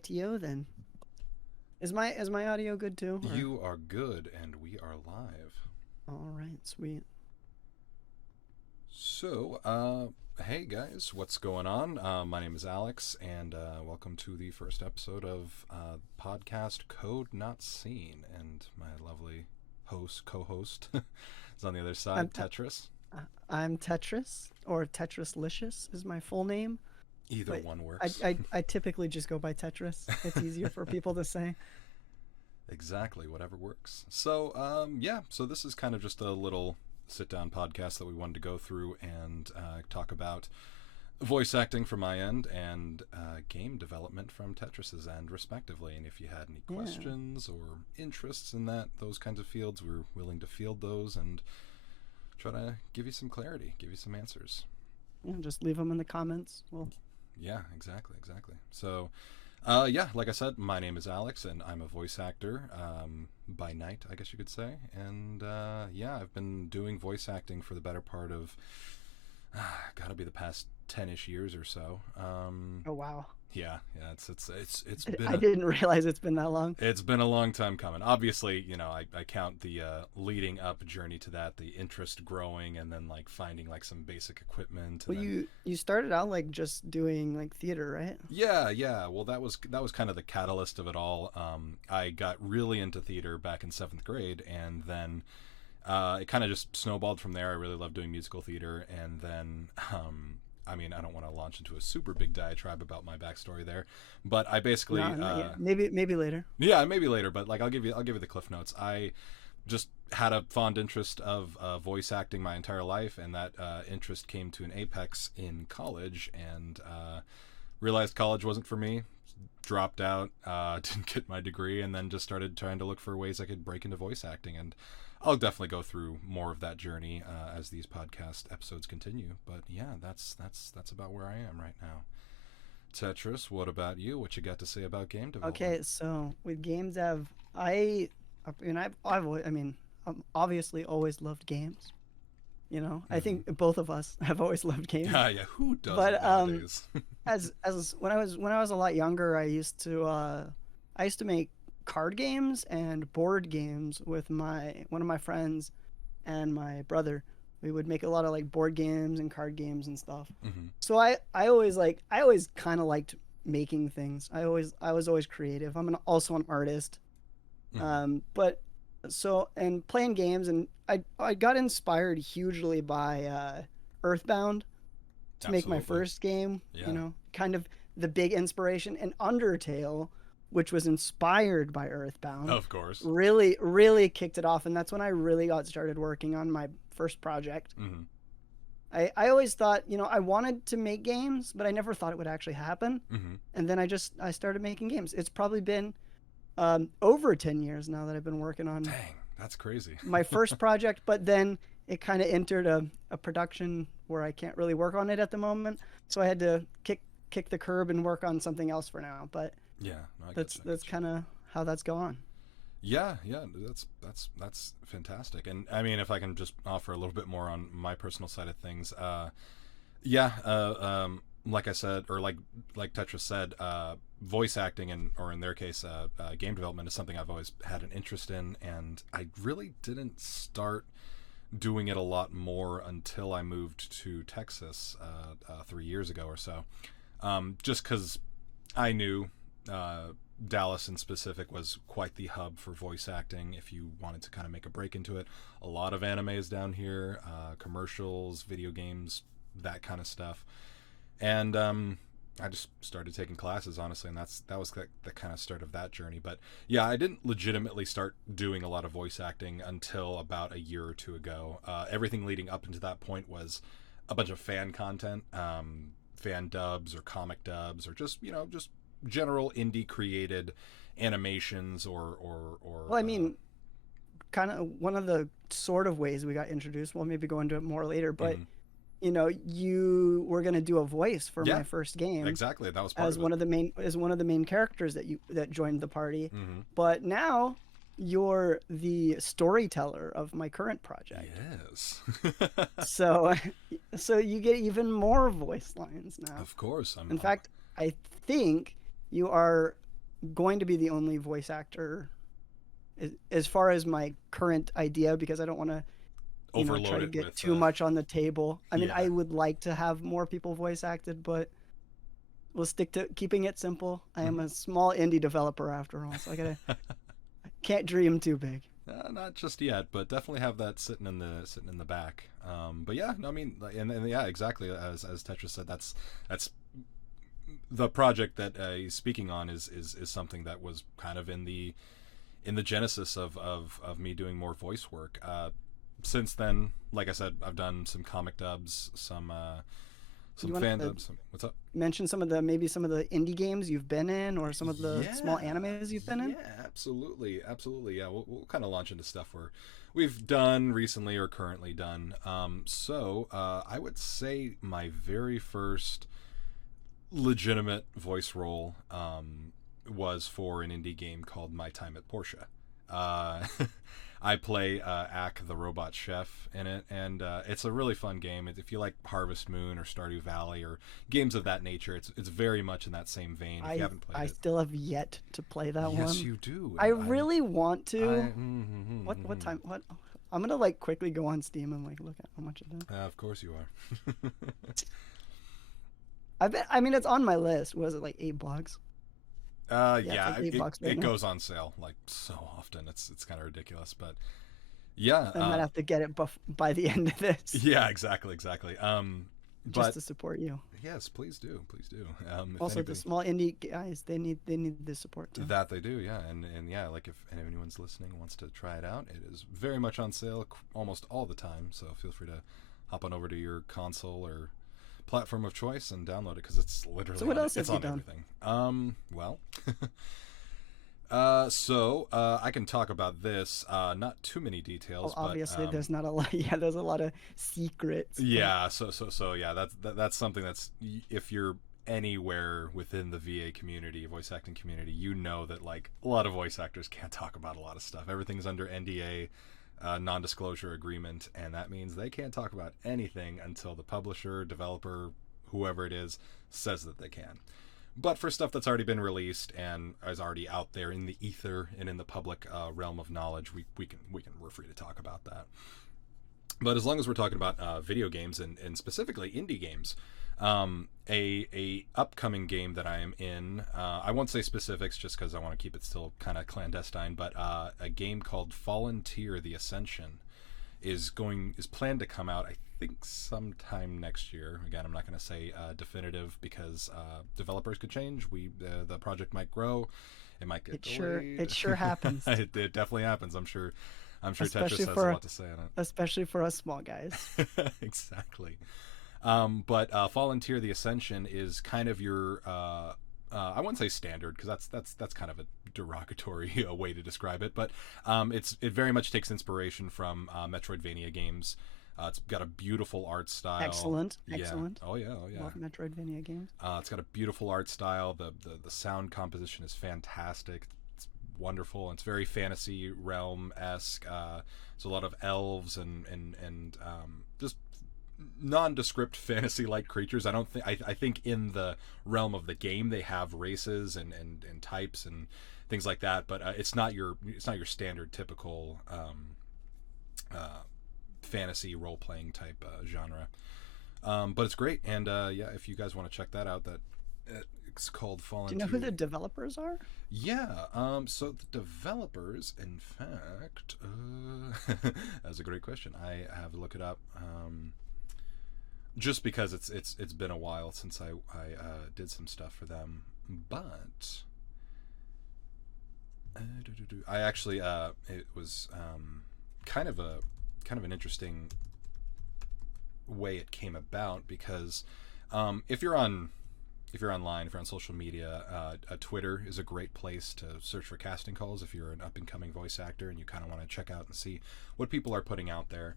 Rightio then. Is my audio good too? Or? You are good, and we are live. All right, sweet. So, hey guys, what's going on? My name is Alex, and welcome to the first episode of podcast Code Not Seen. And my lovely co-host, is on the other I'm side, Tetris. I'm Tetris, or Tetrislicious is my full name, Either but one I, works. I I typically just go by Tetris. It's easier for people to say. Exactly, whatever works. So, yeah, so this is kind of just a little sit-down podcast that we wanted to go through and talk about voice acting from my end and game development from Tetris's end, respectively. And if you had any Yeah, questions or interests in those kinds of fields, we're willing to field those and try to give you some clarity, give you some answers. yeah. Just leave them in the comments. Well, Yeah, exactly. So, yeah, like I said, my name is Alex, and I'm a voice actor by night, I guess you could say. And yeah, I've been doing voice acting for the better part of, gotta be the past 10-ish years or so. oh wow, Yeah, it's I didn't realize it's been that long. it's been a long time coming. Obviously, I count the leading up journey to that, the interest growing, and then like finding like some basic equipment, and Well, then you started out like just doing like theater, right? yeah. Well, that was kind of the catalyst of it all. I got really into theater back in seventh grade, and then it kind of just snowballed from there. I really loved doing musical theater, and then I mean, I don't want to launch into a super big diatribe about my backstory there, but I basically No, not yet. Maybe later. yeah, maybe later, but like I'll give you the cliff notes. I just had a fond interest of voice acting my entire life, and that interest came to an apex in college, and realized college wasn't for me. Dropped out, didn't get my degree, and then just started trying to look for ways I could break into voice acting. And I'll definitely go through more of that journey as these podcast episodes continue. But yeah, that's about where I am right now. Tetris, what about you? What you got to say about game development? Okay, so with games, I mean, obviously always loved games. I Mm-hmm. think both of us have always loved games. Yeah, who doesn't But nowadays? as when I was a lot younger, I used to make card games and board games with my one of my friends and my brother. We would make a lot of like board games and card games and stuff. Hmm. So I always kind of liked making things. I was always creative. Also an artist. Hmm. But so and playing games, and I got inspired hugely by Earthbound to make my Absolutely. first game. Yeah. Kind of the big inspiration, and Undertale, which was inspired by Earthbound, Of course. really kicked it off, and that's when I really got started working on my first project. Hmm. I always thought, I wanted to make games, but I never thought it would actually happen. Hmm. And then I started making games. It's probably been over 10 years now that I've been working on Dang, that's crazy. my first project, but then it kind of entered a production where I can't really work on it at the moment. So I had to kick the curb and work on something else for now. But Yeah, no, I get that's you. I that's get you. kind of how that's gone. Yeah. That's fantastic. And I mean, if I can just offer a little bit more on my personal side of things, yeah, like I said, or like Tetra said, voice acting and or in their case, game development is something I've always had an interest in, and I really didn't start doing it a lot more until I moved to Texas 3 years ago or so. Just because I knew uh, Dallas in specific was quite the hub for voice acting. If you wanted to kind of make a break into it, a lot of animes down here, commercials, video games, that kind of stuff. And I just started taking classes, honestly, and that was the kind of start of that journey. But yeah, I didn't legitimately start doing a lot of voice acting until about a year or two ago. Everything leading up into that point was a bunch of fan content, fan dubs or comic dubs, or just general indie created animations or Well, I mean, kind of one of the sort of ways we got introduced. We'll maybe go into it more later, but mhm. you were going to do a voice for Yeah, my first game exactly. That was part as of it. one of the main characters that joined the party. Hmm. But now you're the storyteller of my current project. Yes. So so you get even more voice lines now. Of course, In fact, I think you are going to be the only voice actor as far as my current idea, because I don't want to, try Overload to it get with too much on the table. I mean, yeah. I would like to have more people voice acted, but we'll stick to keeping it simple. I am a small indie developer after all, so can't dream too big. Not just yet, but definitely have that sitting in the back. But yeah, no, I mean, and yeah, exactly as Tetris said, that's the project that he's speaking on is something that was kind of in the genesis of me doing more voice work. Since then, like I said, I've done some comic dubs, some You want fan to dubs. What's up? mention maybe some of the indie games you've been in, or some of the small Yeah, animes you've been in? absolutely, absolutely. Yeah, we'll kind of launch into stuff we've done recently or currently done. I would say my very first legitimate voice role was for an indie game called My Time at Porsche. Uh, I play Ack, the robot chef, in it, and it's a really fun game. If you like Harvest Moon or Stardew Valley or games of that nature, it's very much in that same vein. If you I haven't played I it, still have yet to play that yes, one. you do, I and really want I to. What time? What? I'm gonna like quickly go on Steam and like look at how much it is. of course you are. I bet. I mean, it's on my list. Was it like $8? Yeah, it's Yeah, like eight it bucks right it now. goes on sale like so often. It's kind of ridiculous, but yeah, I might have to get it by the end of this yeah, exactly, exactly. just But to support you. yes, please do, please do. If Also, the anybody small indie guys, they need the support too. that they do, yeah, and yeah, like if anyone's listening and wants to try it out, it is very much on sale almost all the time. So feel free to hop on over to your console or platform of choice and download it because it's literally So what else it's have you on done? everything. Well, I can talk about this. Not too many Well, details, but obviously, there's not a lot. Yeah, there's a lot of secrets. But yeah. So yeah. That's something that's if you're anywhere within the VA community, voice acting community, you know that like a lot of voice actors can't talk about a lot of stuff. Everything's under NDA, non-disclosure agreement, and that means they can't talk about anything until the publisher, developer, whoever it is, says that they can. But for stuff that's already been released and is already out there in the ether and in the public realm of knowledge, we're free to talk about that. But as long as we're talking about video games and specifically indie games, a upcoming game that I am in, I won't say specifics just because I want to keep it still kind of clandestine, but a game called Fallen Tier: The Ascension is planned to come out. I think sometime next year. Again, I'm not going to say definitive because developers could change. The project might grow. It might get delayed. it sure happens, It definitely happens. I'm sure Tetris especially has a for lot to say on especially for us small guys. it. Exactly. But Fallen Tier: The Ascension is kind of your I wouldn't say standard because that's kind of a derogatory way to describe it, but it very much takes inspiration from Metroidvania games. It's got a beautiful art style. Excellent, Yeah. excellent. Oh yeah. Oh yeah. Love Metroidvania games. It's got a beautiful art style. The sound composition is fantastic. It's wonderful. It's very fantasy realm esque. There's a lot of elves and just nondescript fantasy like creatures. I don't think I think in the realm of the game they have races and types and things like that, but it's not your standard typical fantasy role playing type genre. But it's great, and yeah, if you guys want to check that out, it's called Fallen. Do you know who the developers are? Yeah. So the developers, in fact, that's a great question. I have to look it up. Just because it's been a while since I did some stuff for them, but I actually it was kind of an interesting way it came about because if you're online, if you're on social media, Twitter is a great place to search for casting calls if you're an up and coming voice actor and you kind of want to check out and see what people are putting out there.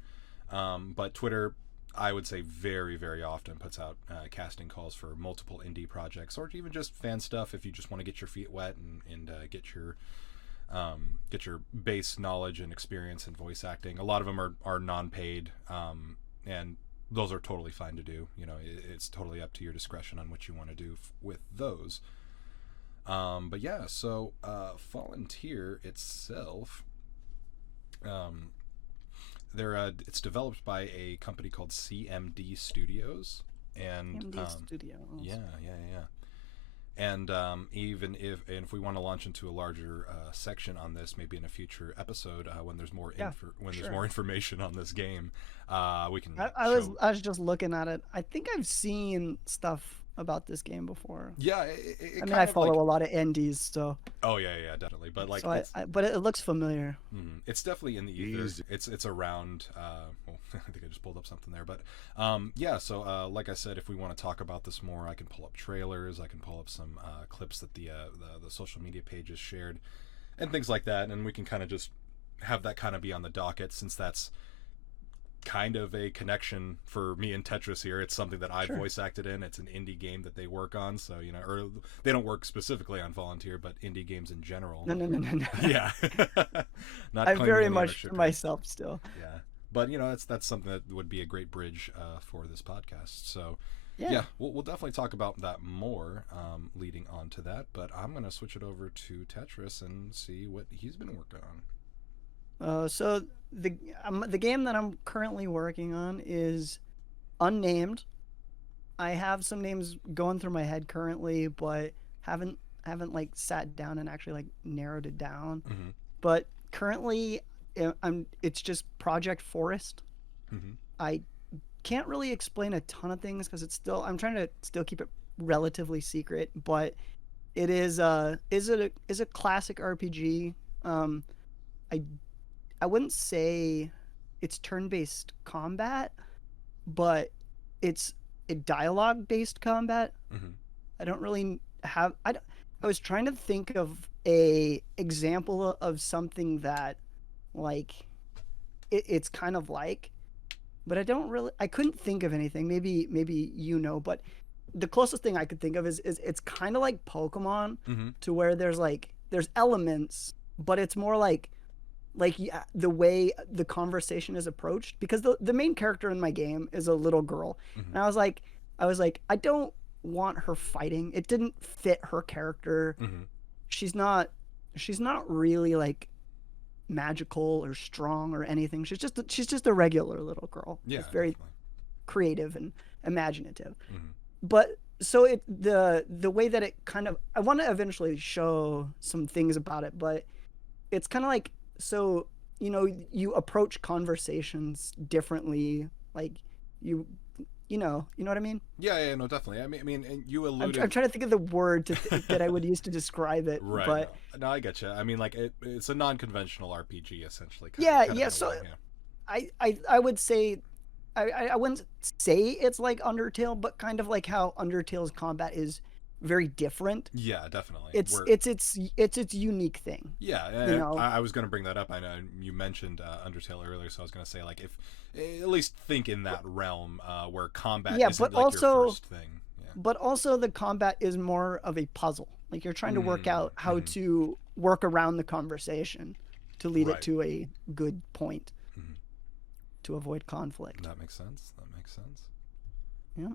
But Twitter, I would say, very, very often puts out casting calls for multiple indie projects or even just fan stuff if you just want to get your feet wet and get your base knowledge and experience in voice acting. A lot of them are non-paid, and those are totally fine to do. You know, it's totally up to your discretion on what you want to do with those. But yeah, so Volunteer itself, um, it's developed by a company called CMD Studios, and MD Studios. yeah, yeah, yeah. And even if we want to launch into a larger section on this, maybe in a future episode, when there's more Yeah, there's sure. more information on this game, we can I was show. I was just looking at it. I think I've seen stuff about this game before. Yeah, I it mean, I kind of like. follow a lot of indies, so Oh yeah, yeah, definitely. But like but it looks familiar. it's definitely in the ether. It's around. Well, I think I just pulled up something there, but yeah. So like I said, if we want to talk about this more, I can pull up trailers. I can pull up some clips that the social media pages shared, and things like that, and we can kind of just have that kind of be on the docket, since that's kind of a connection for me and Tetris here. It's something that I Sure. voice acted in. It's an indie game that they work on, so or they don't work specifically on Volunteer, but indie games in general. No, no, no, no, no. Yeah, not I'm claiming very any much ownership to here. myself still. Yeah, but that's something that would be a great bridge for this podcast. So Yeah. yeah, we'll definitely talk about that more leading on to that. But I'm gonna switch it over to Tetris and see what he's been working on. So the game that I'm currently working on is unnamed. I have some names going through my head currently, but haven't like sat down and actually like narrowed it down. Mm-hmm. But currently, it's just Project Forest. Mm-hmm. I can't really explain a ton of things because I'm trying to still keep it relatively secret, but it is a classic RPG. I I wouldn't say it's turn-based combat, but it's a dialogue-based combat. Mm-hmm. I don't really have I was trying to think of a example of something that like it's kind of like, but I couldn't think of anything. Maybe but the closest thing I could think of is it's kind of like Pokemon, Mm-hmm. to where there's elements, but it's more like yeah, the way the conversation is approached, because the main character in my game is a little girl, Mm-hmm. and I was like I don't want her fighting. It didn't fit her character. Mm-hmm. she's not she's not really like magical or strong or anything. She's just a regular little girl, Yeah, just very definitely. creative and imaginative. Mm-hmm. But so the way that it kind of, I want to eventually show some things about it, but it's kind of like, so you approach conversations differently, like you you know what I mean. Yeah, yeah, no, definitely. I mean, and you I'm alluded. trying to think of the word that I would use to describe it, Right. but No, I get you. I mean, like it's a non-conventional RPG essentially. yeah, Kind of yeah. in a So way, yeah. I would say, I wouldn't say it's like Undertale, but kind of like how Undertale's combat is very different. Yeah, definitely. It's We're its unique thing, Yeah, you know. I was going to bring that up. I know you mentioned Undertale earlier, so I was going to say, like, if at least think in that realm where combat Yeah, isn't like your first thing. Yeah. but also the combat is more of a puzzle. Like you're trying to work out how Mm-hmm. to work around the conversation to lead it Right. to a good point, Mm-hmm. to avoid conflict. That makes sense. That makes sense. Yeah.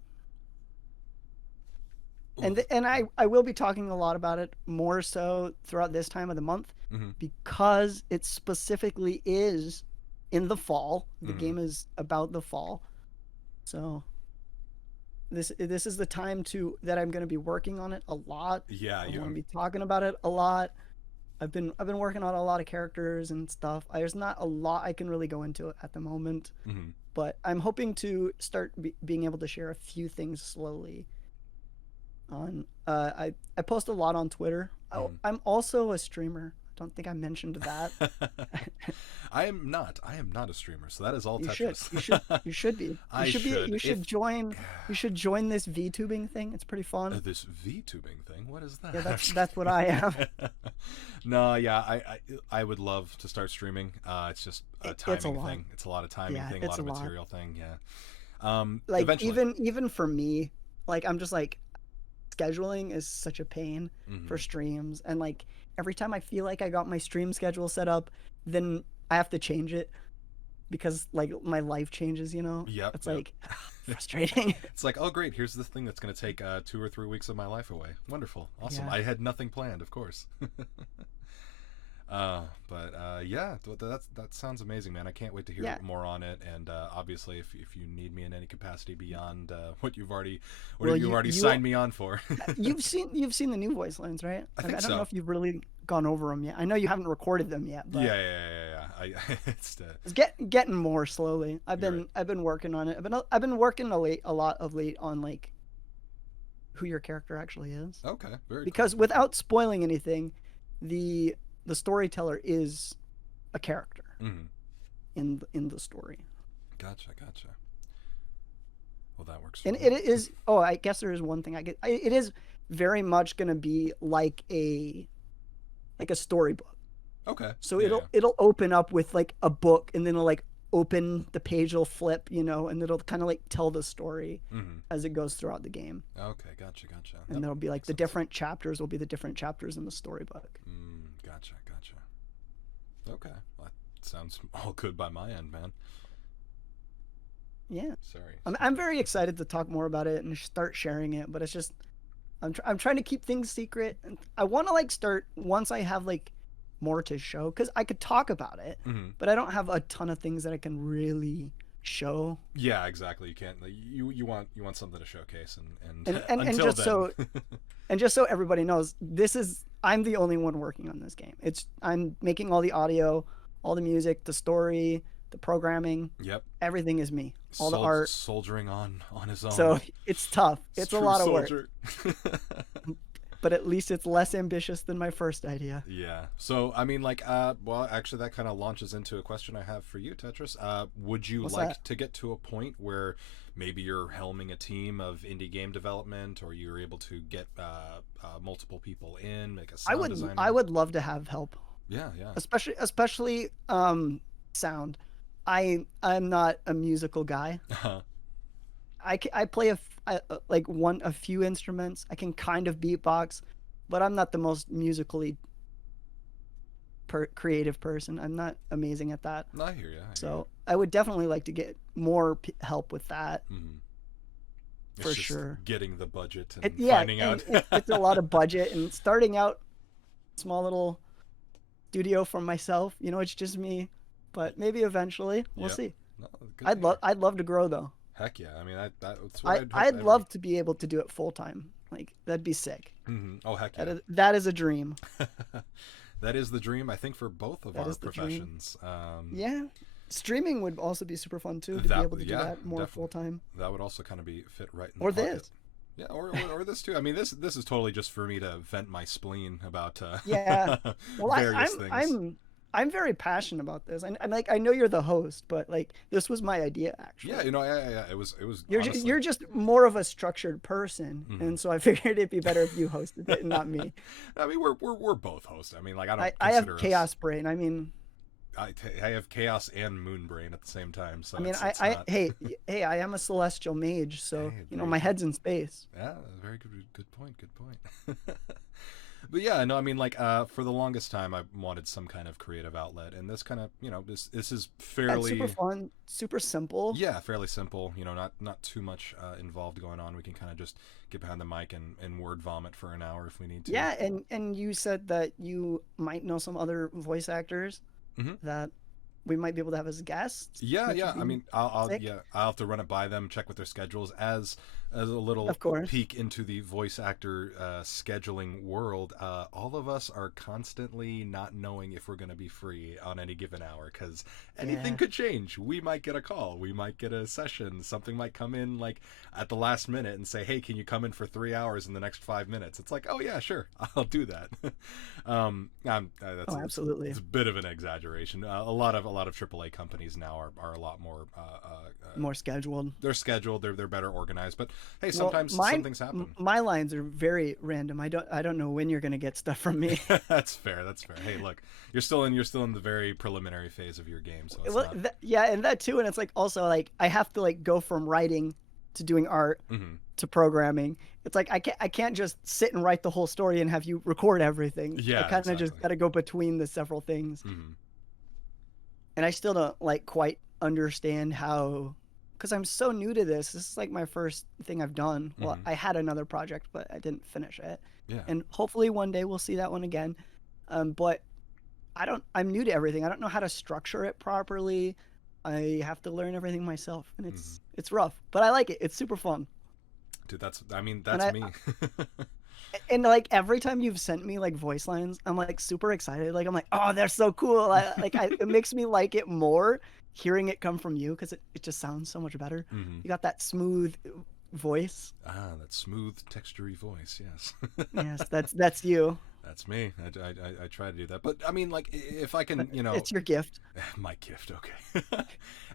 Ooh. And I will be talking a lot about it, more so throughout this time of the month, Mm-hmm. because it specifically is in the fall. The Mhm. game is about the fall. So this is the time that I'm going to be working on it a lot. Yeah, I'm you. going to be talking about it a lot. I've been working on a lot of characters and stuff. There's not a lot I can really go into it at the moment, Mm-hmm. but I'm hoping to start being able to share a few things slowly. On I post a lot on Twitter. Mhm. I'm also a streamer. I don't think I mentioned that. I am not. I am not a streamer, so that is all You Tetris. should. You should. You should be. I should. You should If- join. You should join this VTubing thing. It's pretty fun. This VTubing thing. What is that? Yeah, that's what I am. No, yeah, I would love to start streaming. It's just a It's timing a lot. thing. It's a lot of timing Yeah, thing, a it's lot of a lot. material thing. Yeah. Like Eventually. even for me, like I'm just like, scheduling is such a pain Mhm. for streams, and like every time I feel like I got my stream schedule set up, then I have to change it because like my life changes, you know. Yep, It's yep. like frustrating. It's like, oh great, here's the thing that's going to take 2 or 3 weeks of my life away. Wonderful, awesome. Yeah. I had nothing planned, of course. But yeah, that sounds amazing, man. I can't wait to hear Yeah. more on it. And obviously, if you need me in any capacity beyond what Well, you already you signed me on for, you've seen the new voice lines, right? I I think don't know so. if you've really gone over them yet. I know you haven't recorded them yet, Yeah, but yeah, yeah, yeah. It's it's getting more slowly. you're right. I've been working on it. I've been working a lot of late on like who your character actually is, Okay, very cool. because without spoiling anything, the the storyteller is a character Mm-hmm. in the story. Gotcha, gotcha. Well, that works for And me. it is, oh, I guess there is one thing it is very much going to be like a storybook. Okay. So Yeah, yeah. it'll open up with like a book, and then it'll like open, the page will flip, you know, and it'll kind of like tell the story Mm-hmm. as it goes throughout the game. Okay, gotcha, gotcha. And there'll be That like makes the sense. different chapters will be the different chapters in the storybook. Gotcha, gotcha. Okay, well, that sounds all good by my end, man. Yeah. Sorry. I'm very excited to talk more about it and start sharing it, but it's just I'm trying to keep things secret, and I want to like start once I have like more to show, because I could talk about it, Mm-hmm. but I don't have a ton of things that I can really show. Yeah, exactly. You can't. Like, you want something to showcase, and And until just then. so and just so everybody knows, I'm the only one working on this game. I'm making all the audio, all the music, the story, the programming, Yep. everything is me. All the art. Soldiering on his own. So it's tough. It's a True lot of work, soldier. but at least it's less ambitious than my first idea. Yeah. So I mean, like, well, actually, that kind of launches into a question I have for you, Tetris. Would you What's like that? to get to a point where maybe you're helming a team of indie game development, or you're able to get multiple people in, make a sound I designer? would love to have help, Yeah, yeah. especially sound. I'm not a musical guy. I play like a few instruments. I can kind of beatbox, but I'm not the most musically creative person. I'm not amazing at that. No, I hear you. So I would definitely like to get more help with that, Mhm. It's for just sure. getting the budget and Yeah, finding and out. it's a lot of budget, and starting out small little studio for myself. You know, it's just me, but maybe eventually we'll Yep. see. No, good to hear. I'd love to grow though. Heck yeah. I mean, that's what I'd hope I'd every. love to be able to do it full time. Like that'd be sick. Oh, heck yeah. That is a dream. That is the dream, I think, for both of That our is the dream. professions. Yeah. Streaming would also be super fun too, to be That able to do yeah, that more full definitely. time. That would also kind of be fit right in the Or pocket. this. Yeah, or this too. I mean, this is totally just for me to vent my spleen about Yeah. Well, various things. I'm very passionate about this. I'm like, I know you're the host, but like this was my idea Yeah, actually. yeah. It was You're honestly. just more of a structured person, Mhm. and so I figured it'd be better if you hosted it and not me. I mean, we're both hosts. I mean, like, I don't I have consider us. chaos brain. I mean, I have chaos and moon brain at the same time, so I mean, it's not. hey, I am a celestial mage, so Hey, you know there my you go. head's in space. Yeah, very good point. Good point. But yeah, no, I mean, like, for the longest time, I wanted some kind of creative outlet, and this kind of, this is Yeah, it's super fairly, fun, super simple. yeah, fairly simple. Not too much involved going on. We can kind of just get behind the mic and word vomit for an hour if we need to. Yeah, and you said that you might know some other voice actors Hmm. that we might be able to have as guests, Yeah, which yeah. would I be mean, I'll sick. yeah, I'll have to run it by them, check with their schedules as a little Of course. peek into the voice actor scheduling world. All of us are constantly not knowing if we're going to be free on any given hour because anything Yeah. could change. We might get a call, we might get a session, something might come in like at the last minute and say, "Hey, can you come in for 3 hours in the next 5 minutes?" It's like, "Oh yeah, sure, I'll do that." Oh, absolutely. It's a bit of an exaggeration. A lot of AAA companies now are a lot more. More scheduled. They're scheduled. They're better organized. But hey, Well, sometimes some things happen. my lines are very random. I don't know when you're gonna get stuff from me. That's fair. That's fair. Hey, look, you're still in the very preliminary phase of your game, so it's Well, not. yeah, and that too. And it's like also like I have to like go from writing to doing art Hmm. to programming. It's like I can't just sit and write the whole story and have you record everything. I Yeah, kind of just exactly. got to go between the several things. Hmm. And I still don't like quite understand how, because I'm so new to this. This is like my first thing I've done. Well, Hmm. I had another project, but I didn't finish it, Yeah. and hopefully one day we'll see that one again. But I'm new to everything. I don't know how to structure it properly. I have to learn everything myself, and Hmm. it's rough, but I like it. It's super fun. Dude, I mean, And that's me. like every time you've sent me like voice lines, I'm like super excited. Like I'm like, oh, they're so cool. It makes me like it more hearing it come from you because it just sounds so much better. Hmm. You got that smooth voice. Ah, that smooth, textury voice. Yes. Yes, that's you. That's me. I try to do that, but I mean, like, if I can, It's your gift. my gift, okay.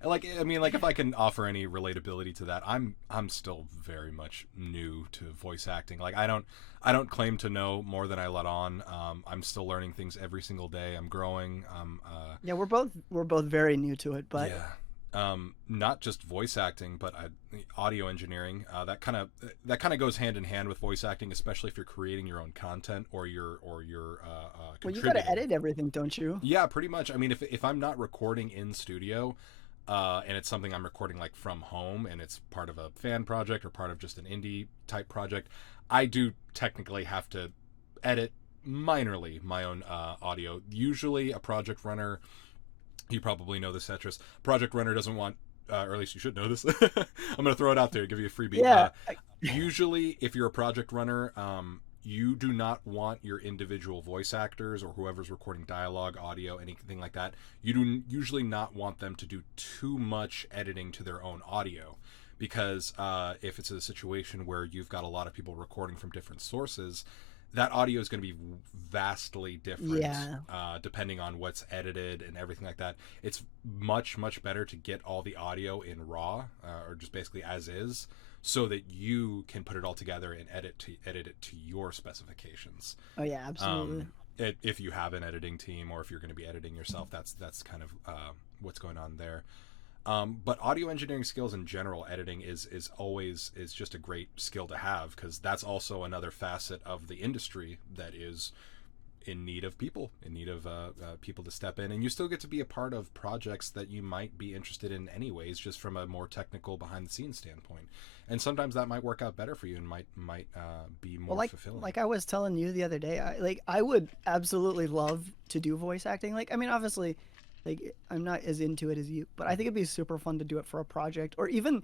Like, I mean, like, if I can offer any relatability to that, I'm still very much new to voice acting. Like, I don't claim to know more than I let on. I'm still learning things every single day. I'm growing. Yeah, we're both very new to it, but Yeah. Not just voice acting, but audio engineering. That kind of goes hand in hand with voice acting, especially if you're creating your own content or you're well, you got to contributing. edit everything, don't you? Yeah, pretty much. I mean, if I'm not recording in studio, and it's something I'm recording like from home, and it's part of a fan project or part of just an indie type project, I do technically have to edit minorly my own audio. Usually, a project runner, you probably know this, Tetris. Project runner doesn't want, or at least you should know this. I'm going to throw it out there, give you a freebie. Yeah, Usually, if you're a project runner, you do not want your individual voice actors or whoever's recording dialogue, audio, anything like that. You do usually not want them to do too much editing to their own audio. Because if it's a situation where you've got a lot of people recording from different sources, that audio is going to be vastly different yeah. depending on what's edited and everything like that. It's much better to get all the audio in raw or just basically as is, so that you can put it all together and edit it to your specifications. Oh yeah, absolutely. If you have an editing team or if you're going to be editing yourself, that's kind of what's going on there. But audio engineering skills in general, editing is always is just a great skill to have, because that's also another facet of the industry that is in need of people, in need of people to step in, and you still get to be a part of projects that you might be interested in anyways, just from a more technical behind the scenes standpoint. And sometimes that might work out better for you and might be Well, more fulfilling. like I was telling you the other day, I would absolutely love to do voice acting. Like I mean, obviously, like I'm not as into it as you, but I think it'd be super fun to do it for a project or even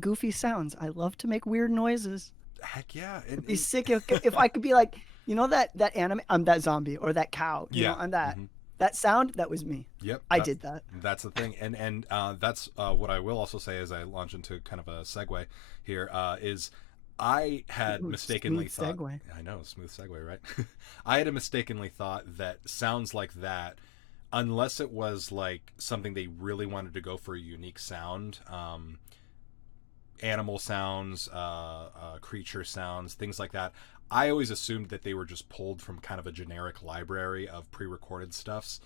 goofy sounds. I love to make weird noises. Heck yeah, It'd be sick if I could be like, that anime, I'm that zombie or that cow, yeah. I'm that Hmm. that sound, that was me. Yep, I did that. that's the thing, and that's what I will also say as I launch into kind of a segue here, is I had Ooh, mistakenly smooth thought. segue. I know, smooth segue, right? I had mistakenly thought that sounds like that, unless it was like something they really wanted to go for a unique sound, animal sounds, creature sounds, things like that. I always assumed that they were just pulled from kind of a generic library of pre-recorded stuffs.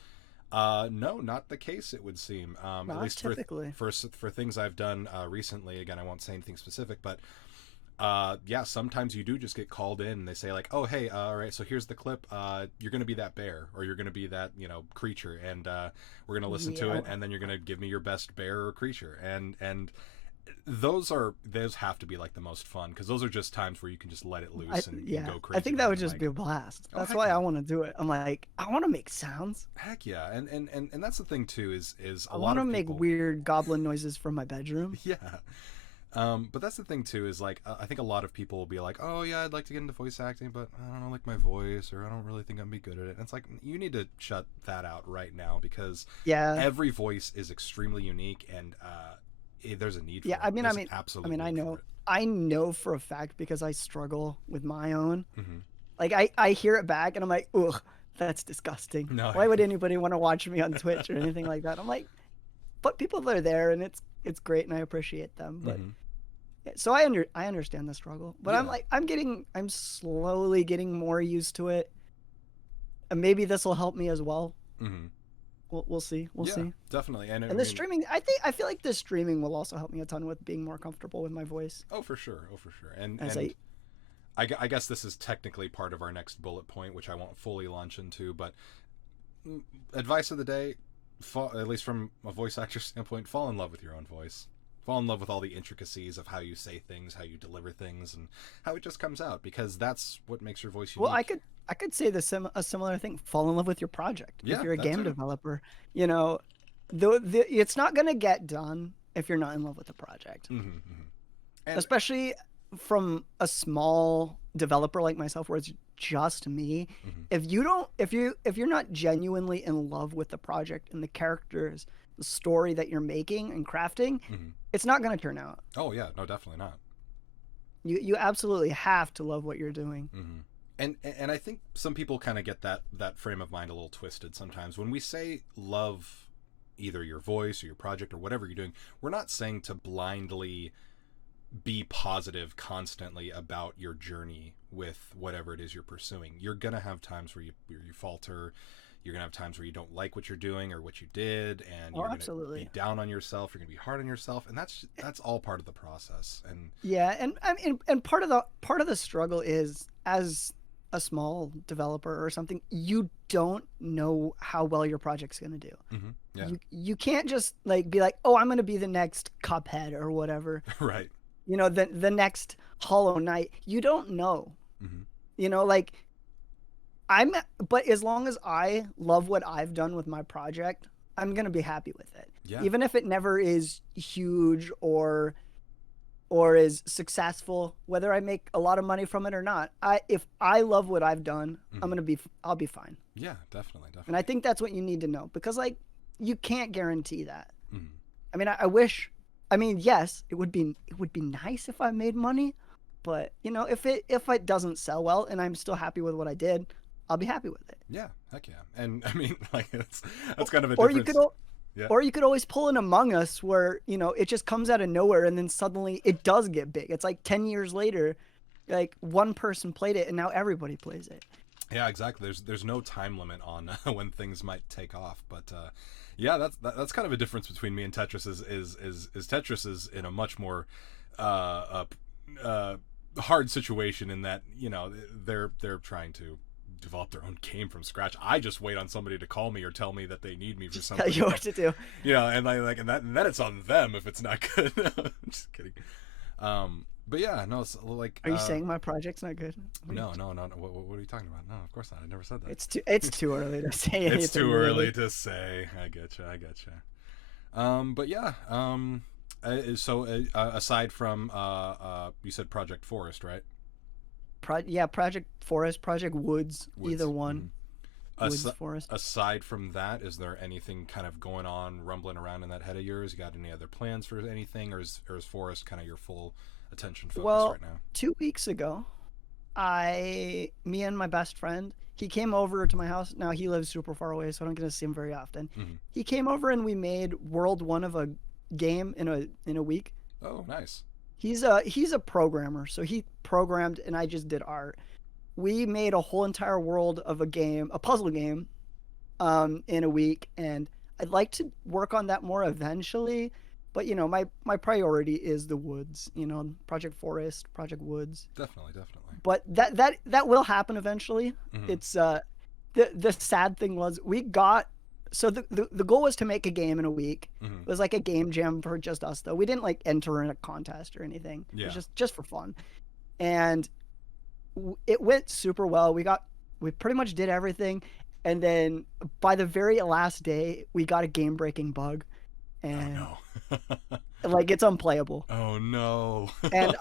No, not the case. It would seem, at Not least typically. for things I've done recently. Again, I won't say anything specific, but yeah, sometimes you do just get called in. And they say like, "Oh, hey, all right, so here's the clip. You're going to be that bear, or you're going to be that creature, and we're going to listen to Yeah. it, and then you're going to give me your best bear or creature." And those have to be like the most fun, because those are just times where you can just let it loose and Yeah. go I crazy think with that it, would and just like, be a blast. oh That's heck why I yeah, want to do it. I'm like, I want to make sounds. heck yeah, and that's the thing too, is a I lot want to of make people. weird goblin noises from my bedroom. Yeah. But that's the thing too, is like, I think a lot of people will be like, "Oh yeah, I'd like to get into voice acting, but I don't like my voice, or I don't really think I'm be good at it." And it's like, you need to shut that out right now, because Yeah. every voice is extremely unique, and there's a need Yeah, for it. There's an I absolute mean, need for it. I know for a fact because I struggle with my own. Hmm. Like I hear it back and I'm like, ugh, that's disgusting. No. Why would anybody want to watch me on Twitch or anything like that? I'm like, but people are there and it's great and I appreciate them. But Hmm. yeah, so I understand the struggle. But Yeah. I'm slowly getting more used to it. And maybe this will help me as well. Hmm. We'll see. We'll Yeah, see. definitely. And I And the mean, streaming, I feel like the streaming will also help me a ton with being more comfortable with my voice oh for sure, oh for sure. And as and I guess this is technically part of our next bullet point, which I won't fully launch into, but advice of the day: at least from a voice actor standpoint, fall in love with your own voice. Fall in love with all the intricacies of how you say things, how you deliver things, and how it just comes out, because that's what makes your voice Well, unique. I could say a similar thing. Fall in love with your project. If Yeah, you're a that game too. developer, you know, it's not gonna get done if you're not in love with the project. Mm-hmm. And Especially from a small developer like myself, where it's just me. mm-hmm. If you're not genuinely in love with the project and the characters, the story that you're making and crafting, Mm-hmm. it's not gonna turn out. Oh yeah, no, definitely not. You absolutely have to love what you're doing. Mm-hmm. And I think some people kind of get that frame of mind a little twisted sometimes. When we say love either your voice or your project or whatever you're doing, we're not saying to blindly be positive constantly about your journey with whatever it is you're pursuing. You're gonna have times where you falter. You're gonna have times where you don't like what you're doing or what you did, and Oh, you're gonna be absolutely. down on yourself. You're gonna be hard on yourself, and that's all part of the process. And Yeah, and I mean, and part of the struggle is, as a small developer or something, you don't know how well your project's gonna do. mm-hmm. Yeah, You can't just like be like, oh, I'm gonna be the next Cuphead or whatever. right. The next Hollow Knight. You don't know. Mm-hmm. Like I'm, but as long as I love what I've done with my project, I'm gonna be happy with it, Yeah. even if it never is huge or is successful, whether I make a lot of money from it or not. If I love what I've done, Mm-hmm. I'll be fine. Yeah, definitely, And I definitely. think that's what you need to know, because like you can't guarantee that. Mm-hmm. I mean, I wish. I mean, yes, it would be nice if I made money, but if it doesn't sell well and I'm still happy with what I did, I'll be happy with it. Yeah, heck yeah. And I mean, like that's kind of a Or you could difference. Yeah. or you could always pull an Among Us where it just comes out of nowhere and then suddenly it does get big. It's like 10 years later, like one person played it and now everybody plays it. Yeah, exactly. There's no time limit on when things might take off, but yeah, that's kind of a difference between me and Tetris. Is Tetris is in a much more uh, hard situation in that they're trying to develop their own game from scratch. I just wait on somebody to call me or tell me that they need me for Just tell something. you what to do. And and then it's on them if it's not good. I'm just kidding. But yeah, no, it's like Are you saying my project's not good? no. What are you talking about? No, of course not. I never said that. It's too early to say anything. It's too really. early to say. I getcha. But yeah. Aside from you said Project Forest, right? Project Forest, Project Woods, Woods. either one. Woods Forest. Aside from that, is there anything kind of going on, rumbling around in that head of yours? You got any other plans for anything, or is Forest kind of your full attention focus Well, right now? 2 weeks ago, me and my best friend, he came over to my house. Now he lives super far away, so I don't get to see him very often. Mm-hmm. He came over and we made World One of a game in a week. Oh, nice. He's a programmer, so he programmed and I just did art. We made a whole entire world of a puzzle game, in a week, and I'd like to work on that more eventually. But my priority is the woods. Project Forest, Project Woods. Definitely. But that will happen eventually. Mm-hmm. It's the sad thing was we got so the goal was to make a game in a week. Mm-hmm. It was like a game jam for just us though. We didn't like enter in a contest or anything. Yeah. It was just for fun, and it went super well. We pretty much did everything, and then by the very last day, we got a game breaking bug, and Oh no. like it's unplayable. Oh no. And Oh, no.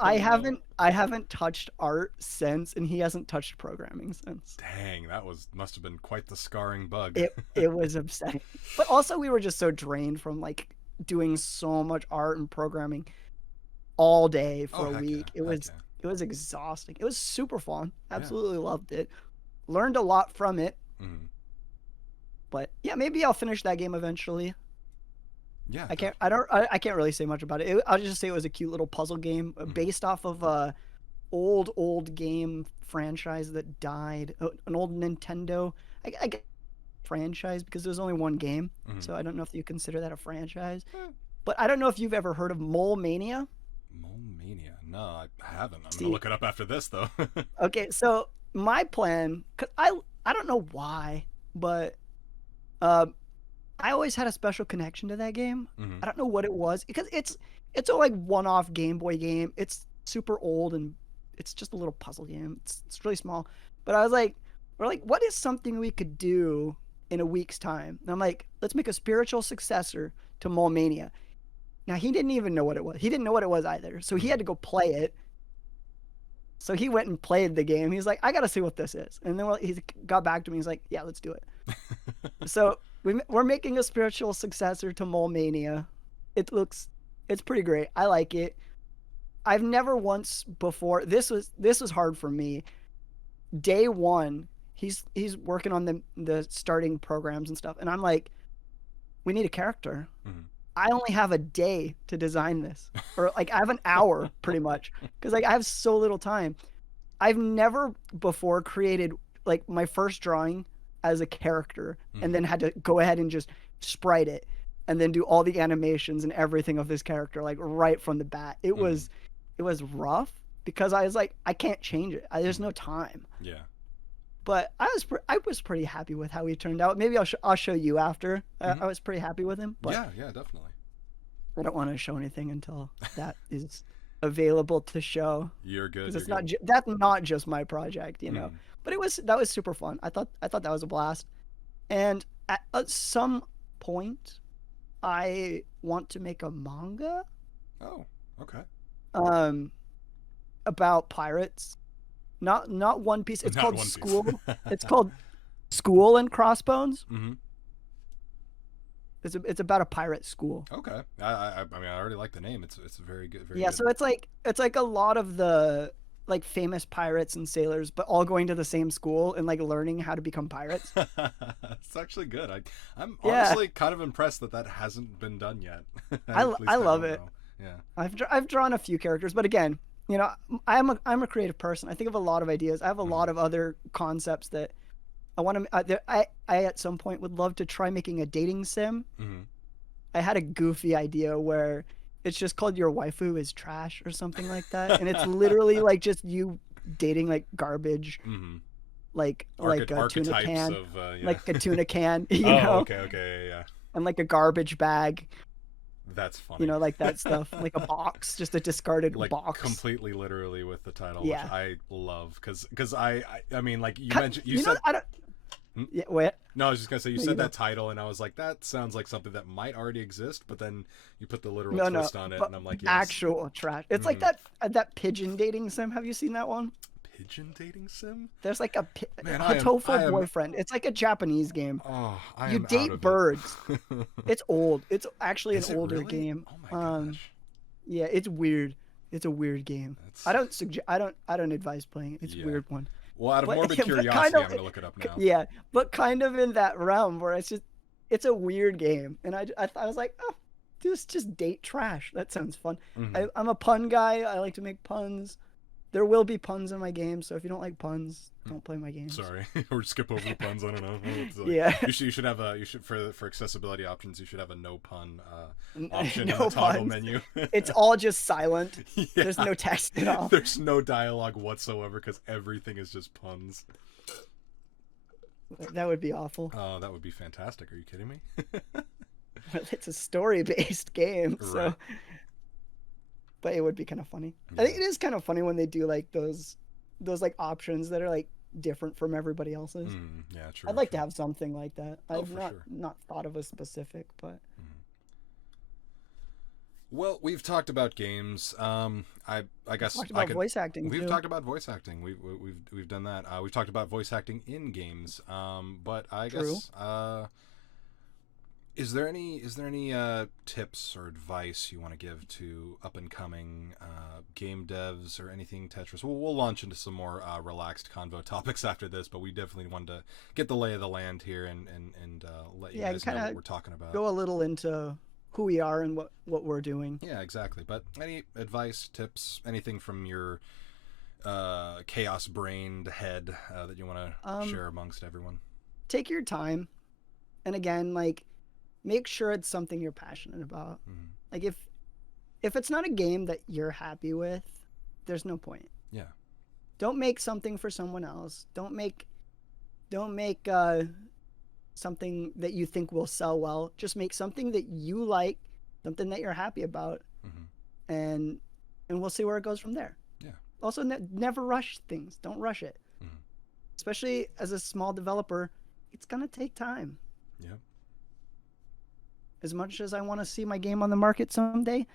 I haven't touched art since, and he hasn't touched programming since. Dang, must have been quite the scarring bug. It was upsetting, but also we were just so drained from like doing so much art and programming all day for a heck week. yeah, heck yeah. It was exhausting. It was super fun. Yeah. Absolutely loved it. Learned a lot from it. Mm. But yeah, maybe I'll finish that game eventually. Yeah. I can't really say much about it. I'll just say it was a cute little puzzle game based off of a old game franchise that died. An old Nintendo I guess franchise, because there's only one game. Mm-hmm. So I don't know if you consider that a franchise. But I don't know if you've ever heard of Mole Mania. Mole Mania. No, I haven't. I'm See- gonna look it up after this though. Okay, so my plan, cause I don't know why, but I always had a special connection to that game. Hmm. I don't know what it was because it's a like one-off Game Boy game. It's super old and it's just a little puzzle game. It's really small. But I was like, we're like, what is something we could do in a week's time? And I'm like, let's make a spiritual successor to Mole Mania. Now he didn't even know what it was. He didn't know what it was either. So he Hmm. had to go play it. So he went and played the game. He's like, I got to see what this is. And then he got back to me. He's like, yeah, let's do it. So we're making a spiritual successor to Mole Mania. It's pretty great. I like it. I've never once before. This was hard for me. Day one, he's working on the starting programs and stuff, and I'm like, we need a character. Hmm. I only have a day to design this, or like I have an hour pretty much, because like I have so little time. I've never before created like my first drawing as a character and Hmm. then had to go ahead and just sprite it and then do all the animations and everything of this character like right from the bat. Hmm. It was rough because I was like I can't change it. There's Hmm. no time. Yeah. But I was pretty happy with how he turned out. Maybe I'll show you after. Hmm. I was pretty happy with him, but Yeah. Yeah. Definitely. I don't want to show anything until that is available to show You're good. because You're it's not good. that's not just my project, you know. Mm. But that was super fun. I thought that was a blast. And at some point, I want to make a manga Oh. Okay. um about pirates. Not One Piece. It's Not called One Piece. School. It's called School and Crossbones. Hmm. It's about a pirate school. Okay. I mean, I already like the name. It's very good. Very Yeah, good. so it's like a lot of the like famous pirates and sailors, but all going to the same school and like learning how to become pirates. It's actually good. I'm Yeah, honestly kind of impressed that that hasn't been done yet. At I least I love don't it. know. Yeah. I've drawn a few characters, but again, you know, I'm a creative person. I think of a lot of ideas. I have a Hmm. lot of other concepts that I want to. I at some point would love to try making a dating sim. Hmm. I had a goofy idea where it's just called Your Waifu is Trash or something like that, and it's literally like just you dating like garbage, Hmm. like a tuna Archetypes can, of yeah. like a tuna can, you Oh, know, okay, okay, yeah, yeah. and like a garbage bag, That's you funny. know, like that stuff, like a box, just a discarded Like box. completely literally with the title, which Yeah, I love because I mean like you Cut- mentioned you you know, said I don't. hmm? Yeah, wait. No, I was just gonna say you No, you said go. that title and I was like that sounds like something that might already exist, but then you put the literal No, twist on it but and I'm like yes. actual trash. It's like Hmm. that pigeon dating sim. Have you seen that one? Pigeon dating sim? There's like Man, Hatoful Boyfriend. It's like a Japanese game. I You am out date of it. birds. It's old. It's actually an Is it older really? game. Oh my gosh. Yeah, it's weird. It's a weird game. That's I don't advise playing it. It's a yeah. weird one. Well, out of But, morbid but kind curiosity, of I'm gonna look it up now. yeah, but kind of in that realm where it's a weird game, and I was like, oh, just date trash. That sounds fun. Hmm. I'm a pun guy. I like to make puns. There will be puns in my game, so if you don't like puns, don't play my games. Sorry, or skip over the puns. I don't know. It's like, Yeah, you should have a you should for accessibility options. You should have a no pun option in the no toggle puns. menu. It's all just silent. There's Yeah, no text at all. there's no dialogue whatsoever because everything is just puns. That would be awful. Oh, that would be fantastic. Are you kidding me? It's a story-based game, Right. so but it would be kind of funny. I Yeah. think it is kind of funny when they do like those like options that are like different from everybody else's. Yeah, true. I'd like to True. have something like that. Oh, I've for not sure. not thought of a specific, but Mhm. Well, we've talked about games. I guess talked I about could. voice acting We've too. talked about voice acting. We've done that. We've talked about voice acting in games. But I True. guess is there any tips or advice you want to give to up and coming game devs or anything Tetris? We'll launch into some more relaxed convo topics after this, but we definitely wanted to get the lay of the land here and let you Yeah, guys know kind what of we're talking about. go a little into who we are and what we're doing. Yeah, exactly. But any advice, tips, anything from your chaos-brained head that you want to Um, share amongst everyone? take your time, and again, like make sure it's something you're passionate about. Hmm. Like if it's not a game that you're happy with, there's no point. Yeah. Don't make something for someone else. Don't make something that you think will sell well. Just make something that you like, something that you're happy about, and we'll see where it goes from there. Yeah. Also, never rush things. Don't rush it. Especially as a small developer, it's gonna take time. Yeah. As much as I want to see my game on the market someday,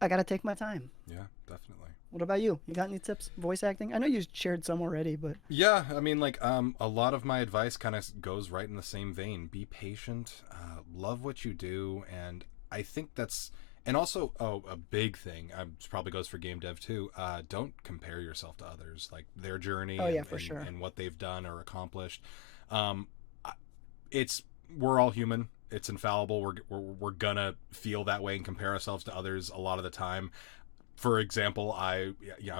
I gotta take my time. Yeah, definitely. What about you? You got any tips? Voice acting? I know you shared some already, but Yeah, I mean, like, a lot of my advice kind of goes right in the same vein. Be patient, love what you do, and I think that's, and also, a big thing, probably goes for game dev too. Don't compare yourself to others, like their journey oh yeah, for sure. and what they've done or accomplished. Um, it's we're all human. It's infallible. We're gonna feel that way and compare ourselves to others a lot of the time. For example, I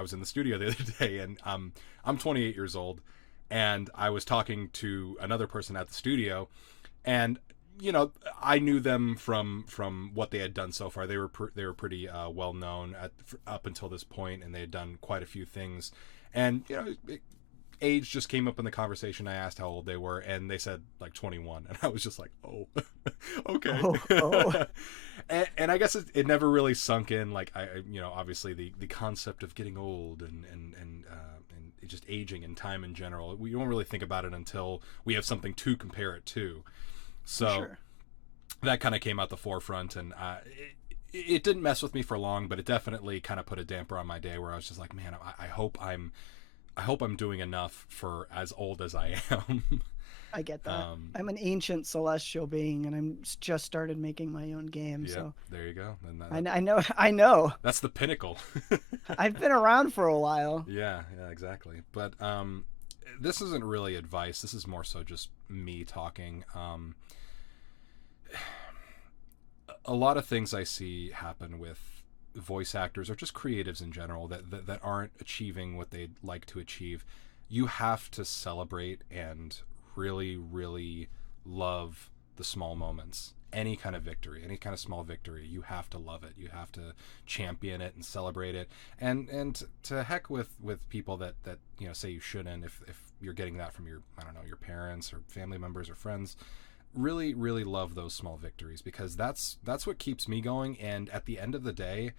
was in the studio the other day, and I'm 28 years old, and I was talking to another person at the studio, and I knew them from what they had done so far. They were pretty well known up until this point, and they had done quite a few things, and age just came up in the conversation. I asked how old they were, and they said like 21, and I was just like, oh, okay. Oh. And I guess it never really sunk in. Like, obviously the concept of getting old and just aging and time in general, we don't really think about it until we have something to compare it to. So Sure. that kind of came out the forefront, and it didn't mess with me for long, but it definitely kind of put a damper on my day, where I was just like, man, I hope I'm doing enough for as old as I am. I get that. I'm an ancient celestial being, and I'm just started making my own game. Yeah, So there you go. I know. I know. That's the pinnacle. I've been around for a while. Yeah, exactly. But this isn't really advice. This is more so just me talking. A lot of things I see happen with voice actors or just creatives in general that aren't achieving what they'd like to achieve. You have to celebrate and really, really love the small moments. Any kind of victory, any kind of small victory, you have to love it. You have to champion it and celebrate it. And to heck with people that say you shouldn't, if you're getting that from your parents or family members or friends. Really, really love those small victories, because that's what keeps me going. And at the end of the day,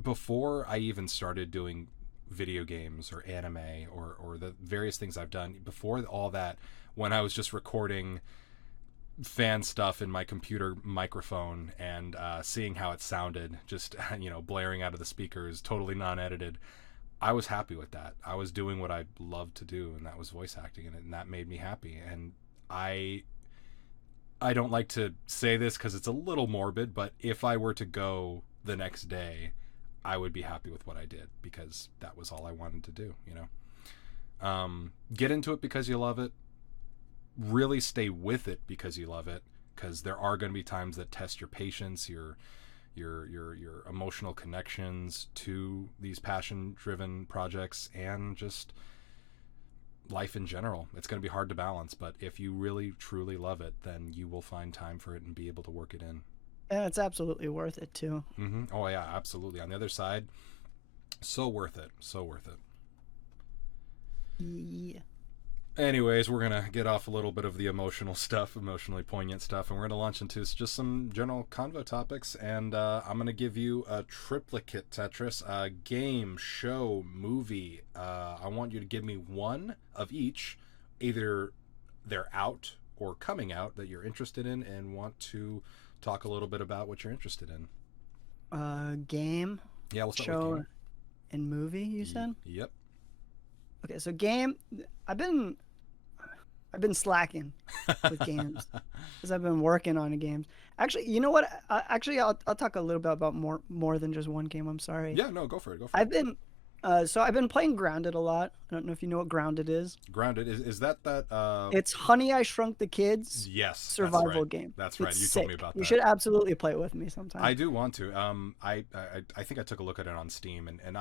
before I even started doing video games or anime or the various things I've done, before all that, when I was just recording fan stuff in my computer microphone and seeing how it sounded, just blaring out of the speakers, totally non-edited, I was happy with that. I was doing what I loved to do, and that was voice acting, and that made me happy. And I don't like to say this because it's a little morbid, but if I were to go the next day, I would be happy with what I did, because that was all I wanted to do. Get into it because you love it. Really stay with it because you love it, because there are going to be times that test your patience, your emotional connections to these passion-driven projects, and just life in general. It's going to be hard to balance, but if you really truly love it, then you will find time for it and be able to work it in. And it's absolutely worth it too. Oh yeah, absolutely. On the other side, so worth it. Yeah. Anyways, we're gonna get off a little bit of the emotionally poignant stuff, and we're gonna launch into just some general convo topics. And I'm gonna give you a triplicate, Tetris: game, show, movie. I want you to give me one of each, either they're out or coming out, that you're interested in and want to talk a little bit about what you're interested in. Game. Yeah, we'll start show, with game. And movie. You said. Yep. Okay, so game. I've been slacking with games because I've been working on games. Actually, you know what? I'll talk a little bit about more than just one game. I'm sorry. Yeah, no, go for it. I've been playing Grounded a lot. I don't know if you know what Grounded is. Grounded is that It's Honey, I Shrunk the Kids. Yes, survival game. That's right. It's You sick. told me about that. You should absolutely play it with me sometime. I do want to. I think I took a look at it on Steam, and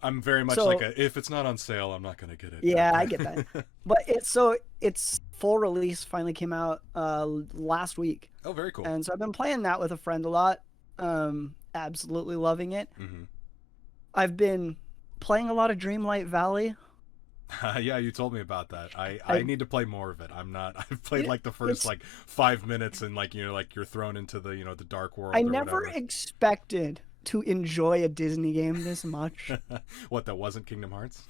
I'm very much like if it's not on sale, I'm not gonna get it. Yeah, I get that. But it's full release finally came out last week. Oh, very cool. And so I've been playing that with a friend a lot. Absolutely loving it. Mm-hmm. I've been playing a lot of Dreamlight Valley. Yeah, you told me about that. I I need to play more of it. I'm not. I've played it, like the first it's like 5 minutes, and like like you're thrown into the the dark I world or never whatever. expected to enjoy a Disney game this much. What, that wasn't Kingdom Hearts?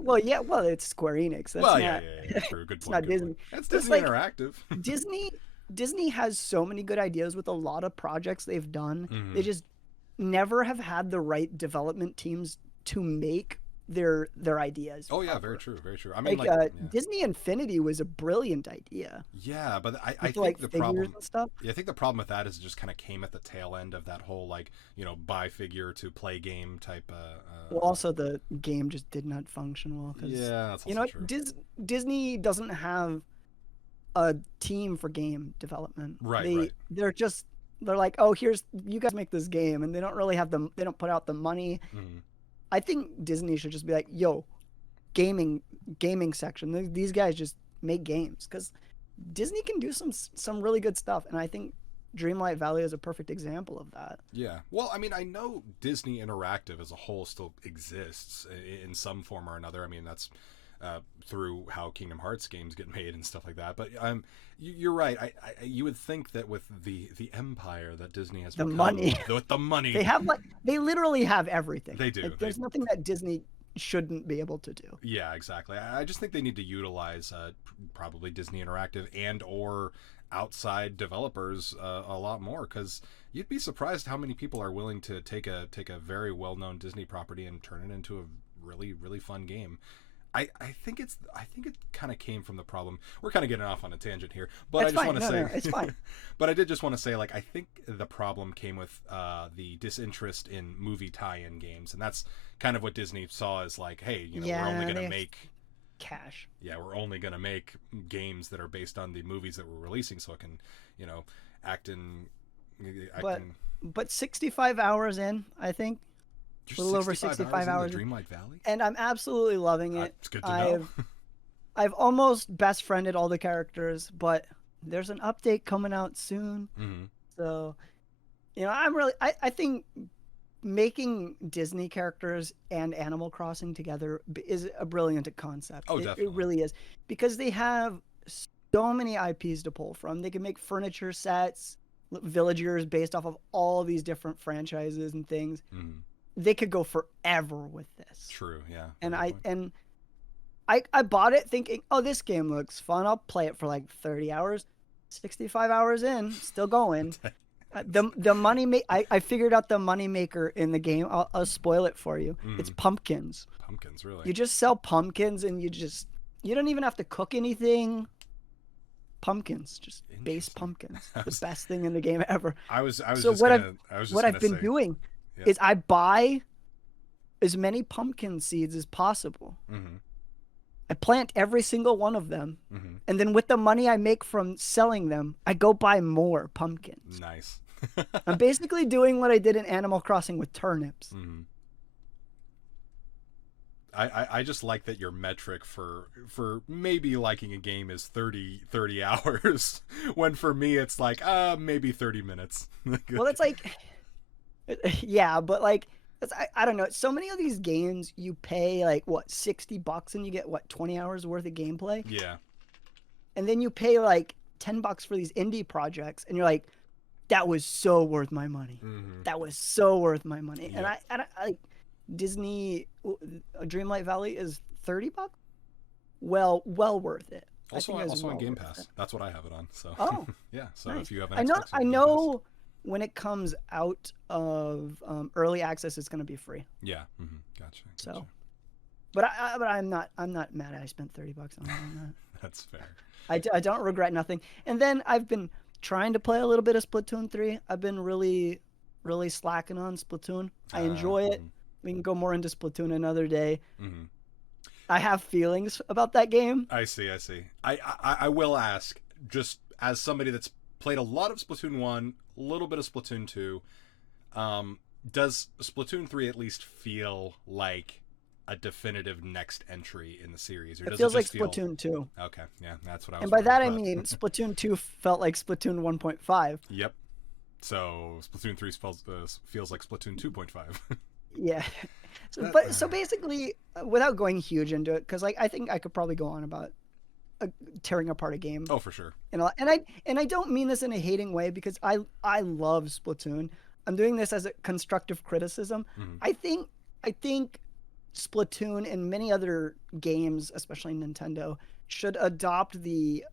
Well, yeah, well, it's Square Enix. That's Well, yeah, not yeah, yeah. True. Good it's point. not Good point. Disney. That's But it's Disney like Interactive. Disney Disney has so many good ideas with a lot of projects they've done. They Hmm. just never have had the right development teams to make their ideas Oh yeah, very ever. true. Very true. I mean, Like like, yeah. Disney Infinity was a brilliant idea Yeah, but I with think like the figures problem, and stuff. yeah, I think the problem with that is it just kind of came at the tail end of that whole like buy figure to play game type. Well, also the game just did not function well because Yeah, that's you also know true. Disney doesn't have a team for game development. Right, right. They're like, oh, here's you guys make this game, and they don't really have the they don't put out the money. Hmm. I think Disney should just be like, yo, gaming gaming section. These guys just make games because Disney can do some really good stuff, and I think Dreamlight Valley is a perfect example of that. Yeah. Well, I mean, I know Disney Interactive as a whole still exists in some form or another. I mean, that's through how Kingdom Hearts games get made and stuff like that. But you're right. You would think that with the empire that Disney has The become, money with the money, they have, like they literally have everything. they do. Like, They there's nothing that Disney shouldn't be able to do. Yeah, exactly. I just think they need to utilize probably Disney Interactive and or outside developers a lot more, because you'd be surprised how many people are willing to take a very well known Disney property and turn it into a really fun game. I think it kind of came from the problem. We're kind of getting off on a tangent here, but I It's just fine. want to No, say, no, it's fine. but I did just want to say, like, I think the problem came with the disinterest in movie tie-in games, and that's kind of what Disney saw as like, hey, we're only Yeah, gonna they have make cash. yeah, we're only gonna make games that are based on the movies that we're releasing, so it can, you know, act in act But in. but 65 hours in, I think, You're a little over 65 65 hours hours into in, Dreamlight Valley. and I'm absolutely loving it. It's good to know. I've almost best friended all the characters, but there's an update coming out soon. Hmm. So, I think making Disney characters and Animal Crossing together is a brilliant concept. Oh, It definitely. really is because they have so many IPs to pull from. They can make furniture sets, villagers based off of all these different franchises and things. Hmm. They could go forever with this. True. Yeah. And Very good I point. and I bought it thinking, oh, this game looks fun. I'll play it for like 30 hours. 65 hours in, still going. The money I figured out the money maker in the game. I'll spoil it for you. It's Hmm. pumpkins. Pumpkins, really. You just sell pumpkins and you don't even have to cook anything. Pumpkins, just base Interesting. pumpkins. I The was, best thing in the game ever. I was So just gonna, I was just what I've gonna been say, doing yeah. is I buy as many pumpkin seeds as possible. Hmm. I plant every single one of them, Hmm. and then with the money I make from selling them, I go buy more pumpkins. Nice. I'm basically doing what I did in Animal Crossing with turnips. Hmm. I just like that your metric for maybe liking a game is 30 hours, when for me it's like maybe 30 minutes. Well, it's like, yeah, but like, I don't know. So many of these games, you pay like what, $60 and you get what, 20 hours worth of gameplay, Yeah. and then you pay like $10 for these indie projects, and you're like, that was so worth my money. Hmm. That was so worth my money. And Yep. I Disney Dreamlight Valley is $30. Well worth it. I Also, think it's also on well Game worth Pass. it. That's what I have it on. So Oh, yeah. So nice. if you have an I know. Xbox, you I have Game Pass. know. When it comes out of early access, it's going to be free. Yeah. Hmm. Gotcha. So, but I'm not mad. I spent $30 on that. That's fair. I don't regret nothing. And then I've been trying to play a little bit of Splatoon 3. I've been really slacking on Splatoon. I enjoy it. We can go more into Splatoon another day. Hmm. I have feelings about that game. I see. I see. I will ask, just as somebody that's played a lot of Splatoon 1, a little bit of Splatoon 2, does Splatoon 3 at least feel like a definitive next entry in the series, or It does feels it like just feel Splatoon 2. okay? Yeah, that's what I was And by worried that I about. mean Splatoon 2 felt like Splatoon 1.5. Yep. So Splatoon 3 feels like Splatoon 2.5. Yeah. So, That- so basically, without going huge into it, because like I think I could probably go on about tearing apart a game. Oh, for sure. And I don't mean this in a hating way, because I love Splatoon. I'm doing this as a constructive criticism. Hmm. I think Splatoon and many other games, especially Nintendo, should adopt the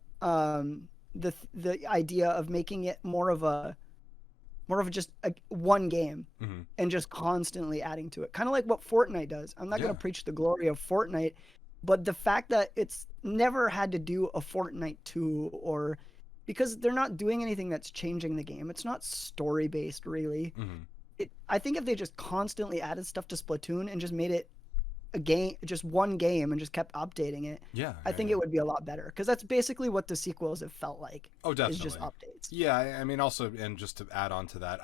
idea of making it more of just one game, Hmm. and just constantly adding to it. Kind of like what Fortnite does. I'm not going Yeah. to preach the glory of Fortnite, but the fact that it's never had to do a Fortnite 2, or because they're not doing anything that's changing the game. It's not story based really. Hmm. I think if they just constantly added stuff to Splatoon and just made it a game, just one game, and just kept updating it, Yeah. I Yeah. think Yeah. it would be a lot better. Because that's basically what the sequels have felt like, Oh, is just definitely. updates. Yeah, I mean, also, and just to add on to that,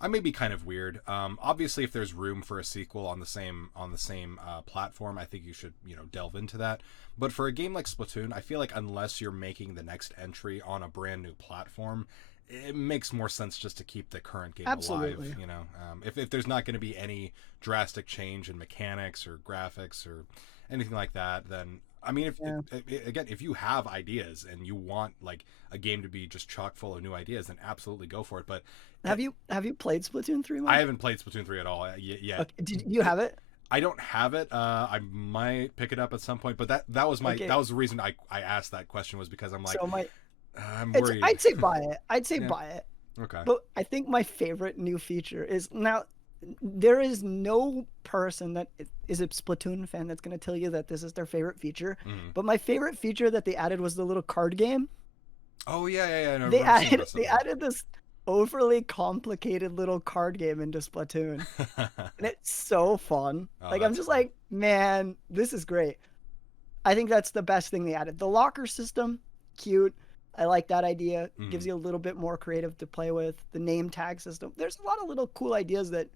I may be kind of weird. Obviously, if there's room for a sequel on the same platform, I think you should, delve into that. But for a game like Splatoon, I feel like unless you're making the next entry on a brand new platform, it makes more sense just to keep the current game alive. Absolutely. If there's not going to be any drastic change in mechanics or graphics or anything like that, then I mean, Yeah. again, if you have ideas and you want like a game to be just chock full of new ideas, then absolutely go for it. But uh, Have you played Splatoon 3, I Mike? haven't played Splatoon 3 at all yet. Okay. Did you have it? I don't have it. I might pick it up at some point, but that was Okay. that was the reason I asked that question, was because I'm like, So my I'm it's worried. I'd say buy it. I'd say Yeah. buy it. Okay. But I think my favorite new feature is now, there is no person that is a Splatoon fan that's going to tell you that this is their favorite feature. Hmm. But my favorite feature that they added was the little card game. Oh yeah, yeah, yeah. No, I They remember seeing added this they added this overly complicated little card game into Splatoon. stuff. And it's so fun. Oh, Like I'm that's just cool. like, man, this is great. I think that's the best thing they added. The locker system, cute. I like that idea. Gives Hmm. you a little bit more creative to play with. The name tag system. There's a lot of little cool ideas that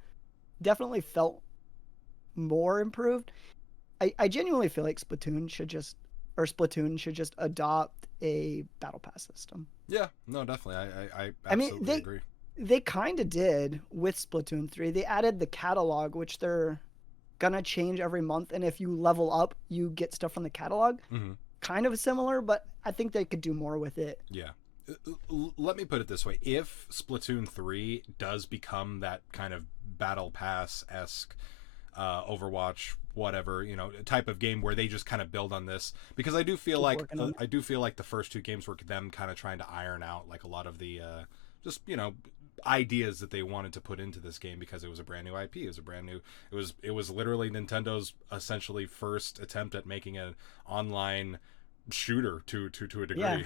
definitely felt more improved. I genuinely feel like Splatoon should just adopt a battle pass system. Yeah, no, definitely. I I mean, absolutely agree. they kind of did with Splatoon 3. They added the catalog, which they're gonna change every month, and if you level up, you get stuff from the catalog. Hmm. Kind of similar, but I think they could do more with it. Yeah. Let me put it this way: if Splatoon 3 does become that kind of battle pass esque, Overwatch, whatever, type of game where they just kind of build on this, because Keep working on it. I do feel like the first two games were them kind of trying to iron out like a lot of the just ideas that they wanted to put into this game, because it was a brand new IP. It was a brand new. It was literally Nintendo's essentially first attempt at making an online shooter to a Yeah. degree.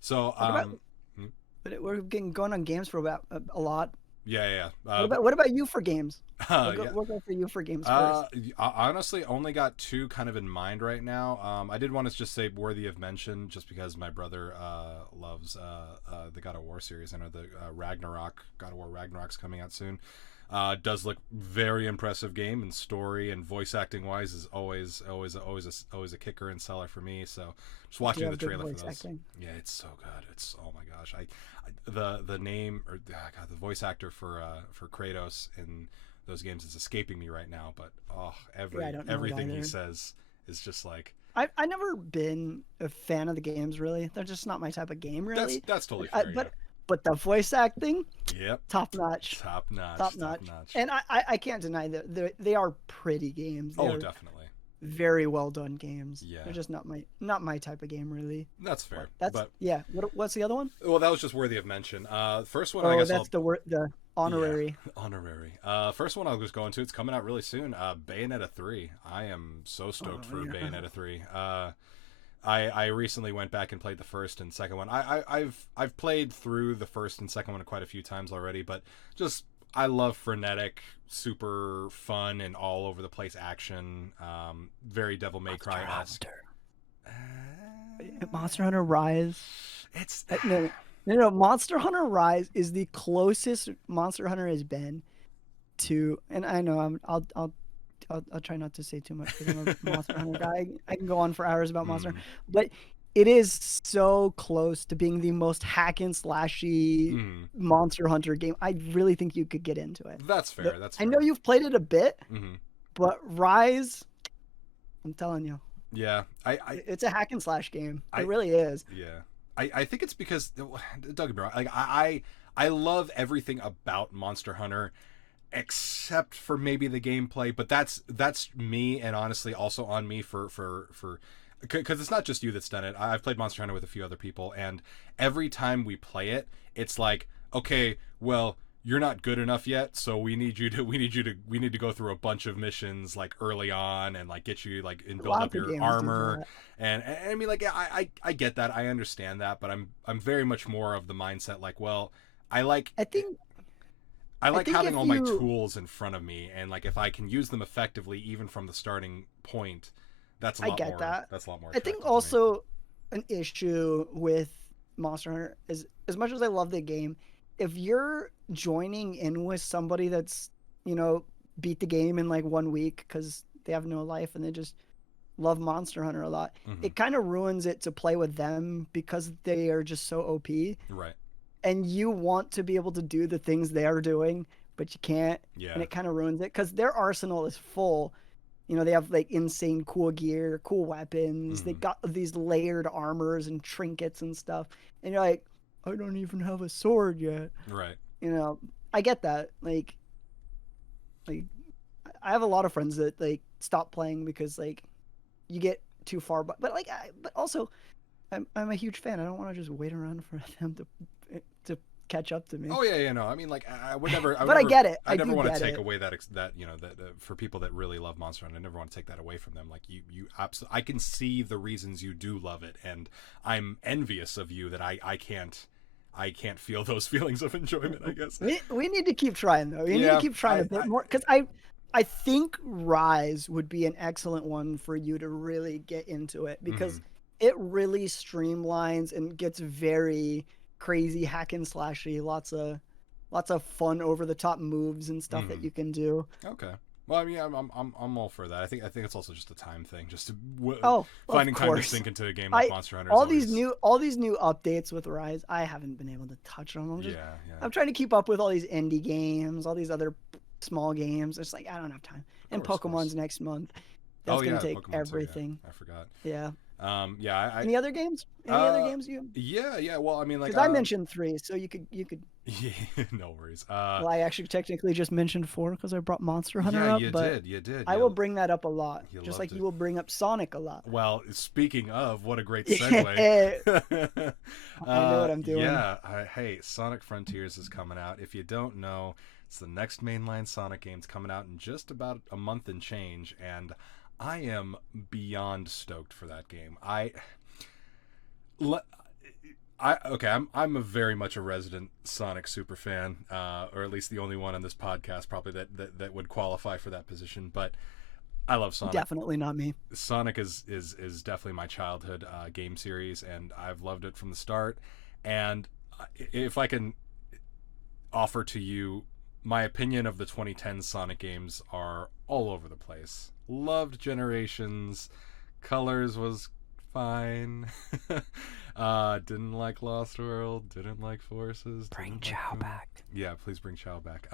So What about? hmm, But we're getting going on games for about a lot. yeah, yeah, What about you for games? yeah. We'll go for you for games first. I honestly only got two kind of in mind right now. I did want to just say worthy of mention, just because my brother loves the God of War series. I know the Ragnarok, God of War Ragnarok's coming out soon. Does look very impressive game, and story and voice acting wise is always a kicker and seller for me. So just Do you watching the have good trailer for voice those, acting? yeah, it's so good. It's, oh my gosh, the name, or God, the voice actor for Kratos in those games is escaping me right now. But Yeah, I don't know it everything he either. says is just like, I've never been a fan of the games really. They're just not my type of game really. that's totally I, fair. but the voice acting, Yeah. Yep. top notch, Top notch. top Top notch. notch. And I can't deny that they are pretty games. Oh, They're definitely. very well done games. Yeah. They're just not my type of game really. That's fair. That's But yeah. What's the other one? well, that was just worthy of mention. First one, I Oh, guess that's I'll the word, the honorary. yeah, honorary. First one I'll just go into. It's coming out really soon. Bayonetta 3. I am so stoked for Yeah. Bayonetta 3. I recently went back and played the first and second one. I've played through the first and second one quite a few times already, but just I love frenetic, super fun and all over the place action. Very Devil May Cry esque. Monster Hunter Rise. It's No. Monster Hunter Rise is the closest Monster Hunter has been to, and I know I'll try not to say too much because I'm a Monster Hunter guy. I can go on for hours about Monster mm, Hunter, but it is so close to being the most hack and slashy mm, Monster Hunter game. I really think you could get into it. that's fair. That's I fair. know you've played it a bit, Hmm. But Rise, I'm telling you, Yeah, it's a hack and slash game. It I really is. yeah, I think it's because don't get me wrong, like I love everything about Monster Hunter except for maybe the gameplay, but that's me, and honestly also on me for because it's not just you that's done it. I've played Monster Hunter with a few other people, and every time we play it, it's like, okay, well, you're not good enough yet, so we need to go through a bunch of missions like early on and like get you like and build up Lots of your games do armor. that. And I mean, like, I get that, I understand that, but I'm very much more of the mindset like, well, I like I think I I like think having if all my you tools in front of me, and like if I can use them effectively even from the starting point, I get that. that's a lot more I think attractive to me. also an issue with Monster Hunter is, as much as I love the game, if you're joining in with somebody that's, you know, beat the game in like 1 week because they have no life and they just love Monster Hunter a lot, Hmm. it kind of ruins it to play with them because they are just so OP, Right. and you want to be able to do the things they are doing, but you can't, and Yeah. it kind of ruins it because their arsenal is full. You know, they have like insane cool gear, cool weapons. They Hmm. got these layered armors and trinkets and stuff. And you're like, I don't even have a sword yet. Right. You know, I get that. Like I have a lot of friends that like stop playing because like you get too far, but also I'm a huge fan. I don't want to just wait around for them to catch up to me. Oh yeah, yeah, no. I mean, like, I would But I never, get it. I I never do want to get take it. away that you know that for people that really love Monster Hunter, I never want to take that away from them. Like you absolutely, I can see the reasons you do love it, and I'm envious of you that I can't feel those feelings of enjoyment, I guess. We need to keep trying though. We need to Yeah, keep trying a bit more because I think Rise would be an excellent one for you to really get into it hmm because it really streamlines and gets very crazy hack and slashy. Lots of fun over the top moves and stuff that hmm you can do. Okay. Well, I mean, I'm all for that. I think it's also just a time thing. Just to, Oh, of finding time to course. sink into a game like I Monster Hunter is always. all these new updates with Rise, I haven't been able to touch them. Yeah, yeah. I'm trying to keep up with all these indie games, all these other small games. It's like I don't have time. Of And course, of course. Pokemon's next month. Oh That's gonna yeah, take Pokemon too. Yeah, everything. I forgot. Yeah. Yeah, Any other games? Any other uh, games you? yeah, yeah. Well, I mean, like, Because I mentioned three, so you could. yeah, no worries. Well, I actually technically just mentioned four because I brought Monster Yeah, Hunter up, but you did. I will bring that up a lot, You just loved like it. you will bring up Sonic a lot. Well, speaking of, what a great Yeah, segue. I know what I'm doing. Yeah, hey, Sonic Frontiers is coming out. If you don't know, it's the next mainline Sonic game. It's coming out in just about a month and change, and I am beyond stoked for that game. Okay, I'm a very much a resident Sonic super fan, or at least the only one on this podcast probably that would qualify for that position. But I love Sonic. Definitely not me. Sonic is definitely my childhood game series, and I've loved it from the start. And if I can offer to you my opinion of the 2010 Sonic games are all over the place. Loved Generations, Colors was fine. Didn't like Lost World, didn't like Forces, Bring didn't like Chow Boom. back. Yeah, please bring Chow back.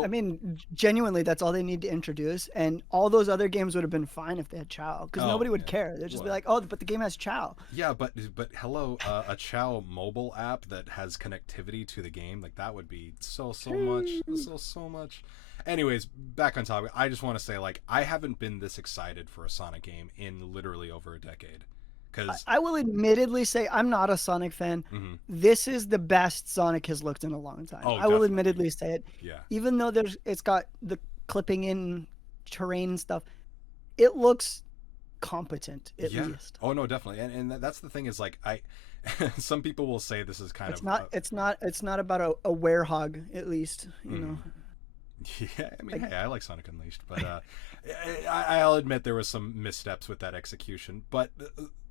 I So mean, genuinely, that's all they need to introduce, and all those other games would have been fine if they had Chow, because oh nobody would yeah, care. They'd just be well like, "Oh, but the game has Chow." yeah, but hello, a Chow mobile app that has connectivity to the game, like that would be so much, so much. Anyways, back on topic. I just want to say, like, I haven't been this excited for a Sonic game in literally over a decade. Cause I will admittedly say I'm not a Sonic fan. mhm. This is the best Sonic has looked in a long time. Oh, I will definitely, admittedly say it. yeah, Even though it's got the clipping in terrain stuff, it looks competent at yeah. least. Oh no, definitely, and that's the thing is like I. Some people will say this is kind It's of not it's not about a werehog at least, you know. yeah, I mean, Like hey, I like Sonic Unleashed, but I'll admit there was some missteps with that execution. But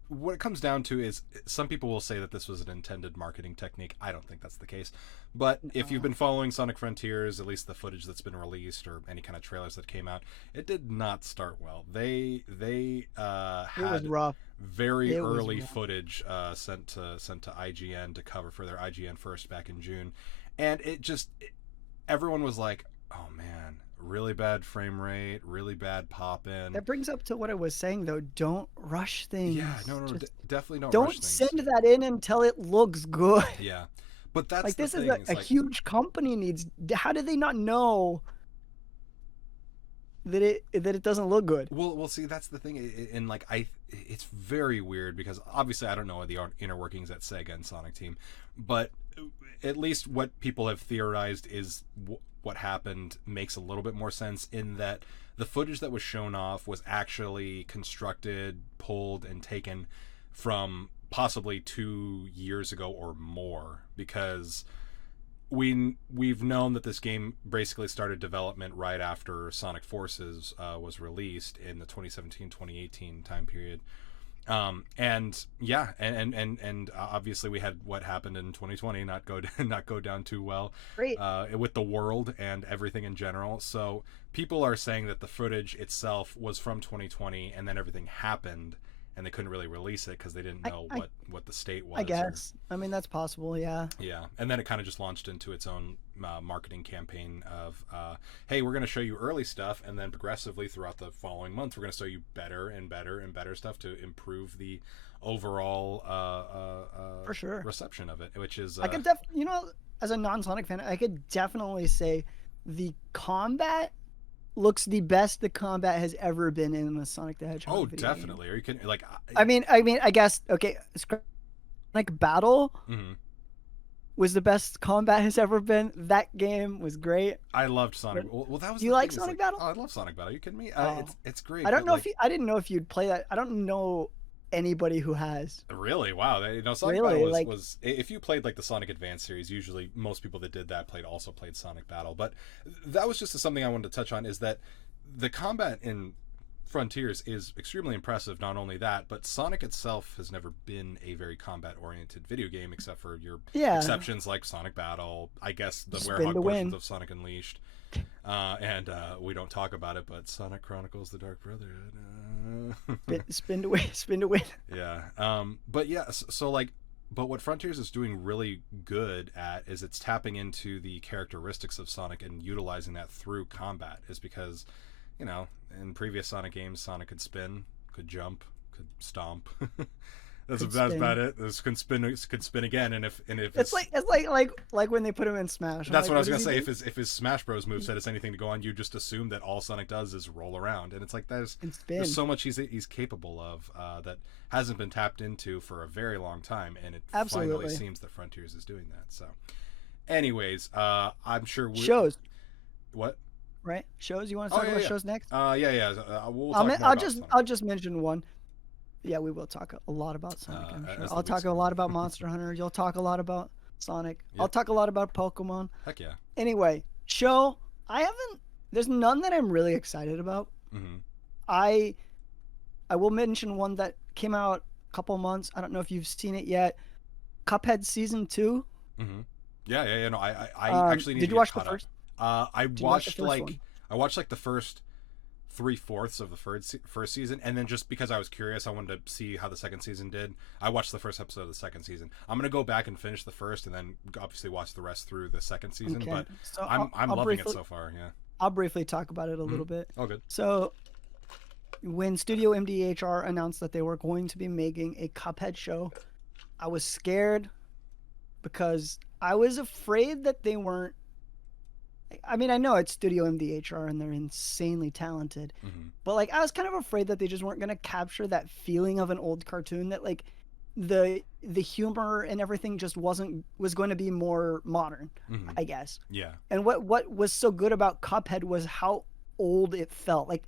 what it comes down to is some people will say that this was an intended marketing technique. I don't think that's the case. But if you've been following Sonic Frontiers, at least the footage that's been released or any kind of trailers that came out, it did not start well. They it was had rough. very It was early rough. footage sent to IGN to cover for their IGN First back in June, and everyone was like, "Oh man, really bad frame rate, really bad pop in. That brings up to what I was saying though. Don't rush Yeah, things. no, no, Just definitely don't rush don't things. send that in until it looks good. Yeah, but that's Like the this is thing. a It's like, huge company needs. How do they not know that it doesn't look good? well, see, that's the thing, and like it's very weird because obviously I don't know the inner workings at Sega and Sonic Team, but at least what people have theorized is what happened makes a little bit more sense in that the footage that was shown off was actually constructed, pulled, and taken from possibly 2 years ago or more because we've known that this game basically started development right after Sonic Forces was released in the 2017-2018 time period. And yeah, and obviously we had what happened in 2020 not go down too well Great. with the world and everything in general. So people are saying that the footage itself was from 2020, and then everything happened, and they couldn't really release it because they didn't know what the state was. I guess. I mean, that's possible. Yeah. Yeah, and then it kind of just launched into its own marketing campaign of, hey, we're going to show you early stuff, and then progressively throughout the following months, we're going to show you better and better and better stuff to improve the overall For sure. reception of it, which is I could as a non-Sonic fan, I could definitely say the combat looks the best the combat has ever been in a Sonic the Hedgehog. oh, video definitely. game. Or you can like, I guess okay. Sonic Battle mm-hmm. was the best combat has ever been. That game was great. I loved Sonic. Well, that was. Do you like Sonic Battle? Oh, I love Sonic Battle. Are you kidding me? It's great. I don't know like, if I didn't know if you'd play that. I don't know anybody who has. Really? Wow. Sonic Really? Battle Like- was if you played like the Sonic Advance series, usually most people that did that also played Sonic Battle. But that was just something I wanted to touch on is that the combat in Frontiers is extremely impressive. Not only that, but Sonic itself has never been a very combat-oriented video game, except for your exceptions like Sonic Battle, I guess the Werehog portions of Sonic Unleashed, and we don't talk about it, but Sonic Chronicles: The Dark Brotherhood. Spin to win, spin to win. Yeah. But yeah, so like, but what Frontiers is doing really good at is it's tapping into the characteristics of Sonic and utilizing that through combat. Is because, you know, in previous Sonic games, Sonic could spin, could jump, could stomp. That's about it. This could spin again, and if it's like when they put him in Smash. That's what I was gonna say. If his Smash Bros moveset has anything to go on, you just assume that all Sonic does is roll around, and it's like there's so much he's capable of that hasn't been tapped into for a very long time, and it finally seems that Frontiers is doing that. So, anyways, I'm sure shows. What? Right? Shows? You want to talk about shows next? Yeah. We'll talk I'll just mention one. Yeah, we will talk a lot about Sonic. I'm sure. I'll talk a lot about Monster Hunter. You'll talk a lot about Sonic. Yep. I'll talk a lot about Pokemon. Heck yeah. Anyway, show. There's none that I'm really excited about. Mm-hmm. I will mention one that came out a couple months. I don't know if you've seen it yet. Cuphead Season 2. Mm-hmm. Yeah. No, I actually need Did to you watch the up. first? I watched like the first 3/4 of the first season, and then just because I was curious, I wanted to see how the second season did. I watched the first episode of the second season. I'm gonna go back and finish the first, and then obviously watch the rest through the second season. Okay. But so I'm loving it so far. Yeah. I'll briefly talk about it a little bit. Oh, good. So, when Studio MDHR announced that they were going to be making a Cuphead show, I was scared because I was afraid that they weren't. I mean, I know it's Studio MDHR and they're insanely talented, but like I was kind of afraid that they just weren't going to capture that feeling of an old cartoon, that like the humor and everything just was going to be more modern, I guess. Yeah. And what was so good about Cuphead was how old it felt. Like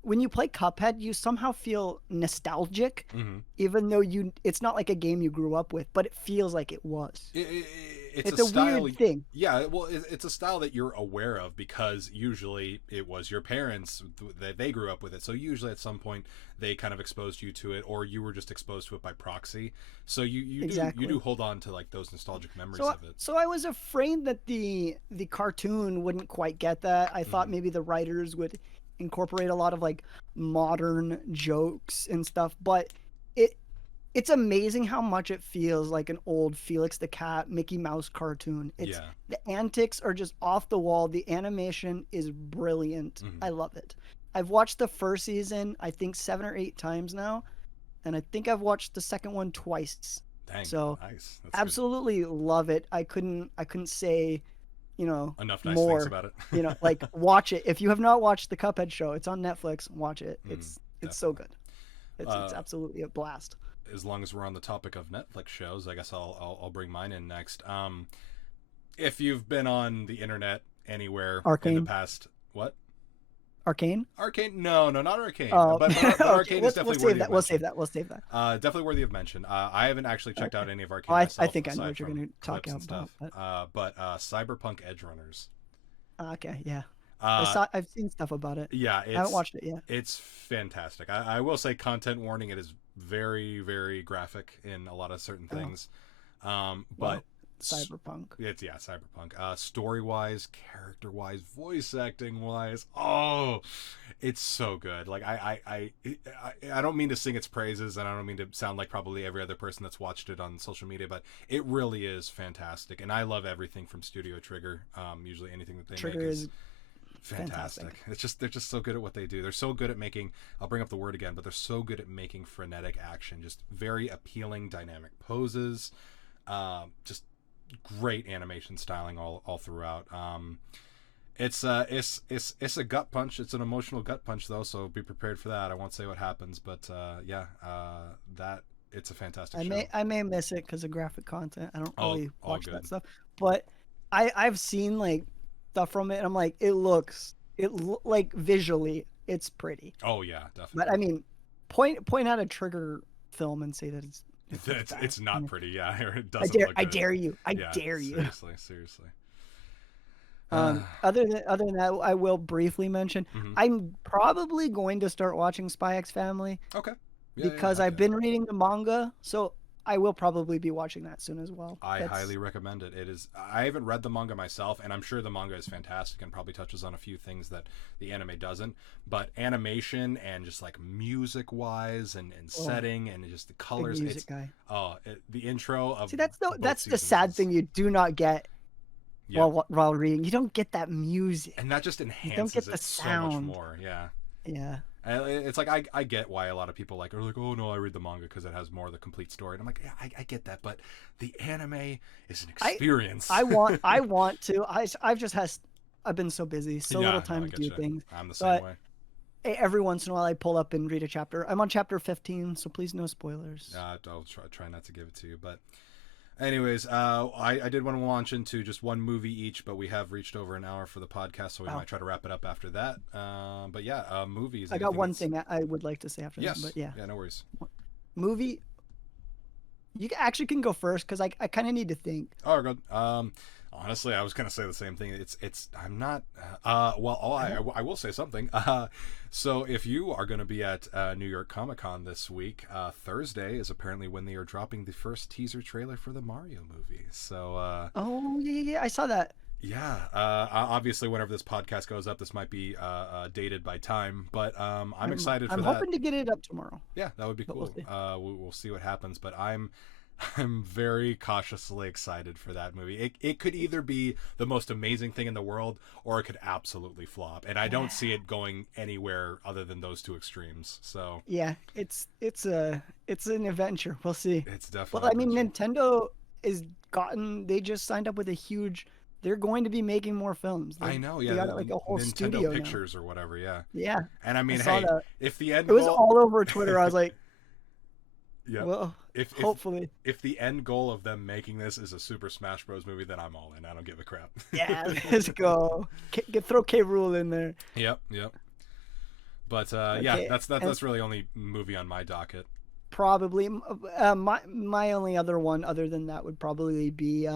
when you play Cuphead, you somehow feel nostalgic, even though it's not like a game you grew up with, but it feels like it was. It's a style, weird thing. Yeah, well, it's a style that you're aware of because usually it was your parents that they grew up with it. So usually at some point they kind of exposed you to it, or you were just exposed to it by proxy. So you do hold on to like those nostalgic memories of it. So I was afraid that the cartoon wouldn't quite get that. I thought maybe the writers would incorporate a lot of like modern jokes and stuff, but it's amazing how much it feels like an old Felix the Cat, Mickey Mouse cartoon. It's Yeah. the antics are just off the wall. The animation is brilliant. Hmm. I love it. I've watched the first season, I think 7 or 8 times now, and I think I've watched the second one twice. Dang, So nice. That's good. absolutely love it. I couldn't say, Enough nice things more. about it. Like watch it. If you have not watched the Cuphead show, it's on Netflix. Watch it. Mm, It's so definitely. good. It's Uh, absolutely a blast. as long as we're on the topic of Netflix shows, I guess I'll bring mine in next. If you've been on the internet anywhere in the Arcane. past, what? Arcane. Arcane? No, no, not Arcane. Oh, But okay. Arcane is We'll definitely save worthy that. of We'll save mention. that. We'll save that. Definitely worthy of mention. I haven't actually checked out Okay. any of Oh, Arcane I myself, think I know aside what you're from going to talk clips and about. stuff. But Cyberpunk Edge Runners. Okay, yeah. Uh, I've seen stuff about it. yeah, I haven't watched it yet. it's fantastic. I will say, content warning. It is very, very graphic in a lot of certain Oh, things. But well, Cyberpunk. it's, yeah, Cyberpunk. Story wise, character wise, voice acting wise, oh, it's so good. Like I don't mean to sing its praises, and I don't mean to sound like probably every other person that's watched it on social media, but it really is fantastic. And I love everything from Studio Trigger. Usually anything that they Trigger make is is fantastic. fantastic. It's just, they're just so good at what they do. They're so good at making, I'll bring up the word again, but they're so good at making frenetic action, just very appealing dynamic poses, just great animation styling all throughout. It's a gut punch. It's an emotional gut punch though, so be prepared for that. I won't say what happens, but that it's a fantastic I show. may miss it because of graphic content. I don't really All watch good. that stuff, but I've seen like stuff from it, and I'm like, like visually, it's pretty. Oh yeah, But I definitely. mean, point out a Trigger film and say that it looks bad. It's I not mean, pretty. Yeah, it doesn't look I good. dare you. I Yeah, dare you. seriously. Uh, Other than that, I will briefly mention mhm. I'm probably going to start watching Spy X Family Okay. Yeah. because Heck I've yeah. been reading the manga, so I will probably be watching that soon as well. I highly That's recommend it. It is. I haven't read the manga myself, and I'm sure the manga is fantastic and probably touches on a few things that the anime doesn't. But animation and just like music wise and oh, setting and just the big colors, music it's guy. the intro of See, both that's the seasons sad is, thing you do not get yeah, while reading. You don't get that music. and that just You don't enhances get the it so much sound. more. Yeah. Yeah. It's like I get why a lot of people are like, oh no, I read the manga because it has more of the complete story. And I'm like, yeah, I get that, but the anime is an I experience. I want to. I've been so busy, so little Yeah, no, time I to get do you. things. I'm the same But way. every once in a while, I pull up and read a chapter. I'm on chapter 15, so please no spoilers. I'll try not to give it to you, but anyways, I did want to launch into just one movie each, but we have reached over an hour for the podcast, so we Wow. might try to wrap it up after that. But yeah, movies. I got Anything one that's... thing I would like to say after that, Yes. but yeah, Yeah, no worries. movie. Actually can go first because I kind of need to think. Oh, good. Honestly, I was gonna say the same thing. It's. I'm not. Well, I don't. I will say something. So if you are gonna be at New York Comic Con this week, Thursday is apparently when they are dropping the first teaser trailer for the Mario movie. So Oh yeah. I saw that. yeah. Obviously, whenever this podcast goes up, this might be dated by time, but I'm excited for I'm that. hoping to get it up tomorrow, Yeah, that would be but we'll cool. see. We'll see what happens, but I'm very cautiously excited for that movie. It could either be the most amazing thing in the world, or it could absolutely flop, and I don't see it going anywhere other than those two extremes. So Yeah, it's an adventure. We'll see. it's Well, definitely I an mean, adventure. Nintendo is gotten. They just signed up with a huge. They're going to be making more films. I know, They yeah, got like a whole Nintendo studio now. Pictures or whatever, yeah. Yeah, And I I mean, saw hey, that. if the It end was goal, all over Twitter. I was like, yeah, well, if hopefully, if the end goal of them making this is a Super Smash Bros. Movie, then I'm all in. I don't give a crap. yeah, let's go. Throw K. Rule in there. Yep. But yeah, Okay, and that's really only movie on my docket. probably my only other one other than that would probably be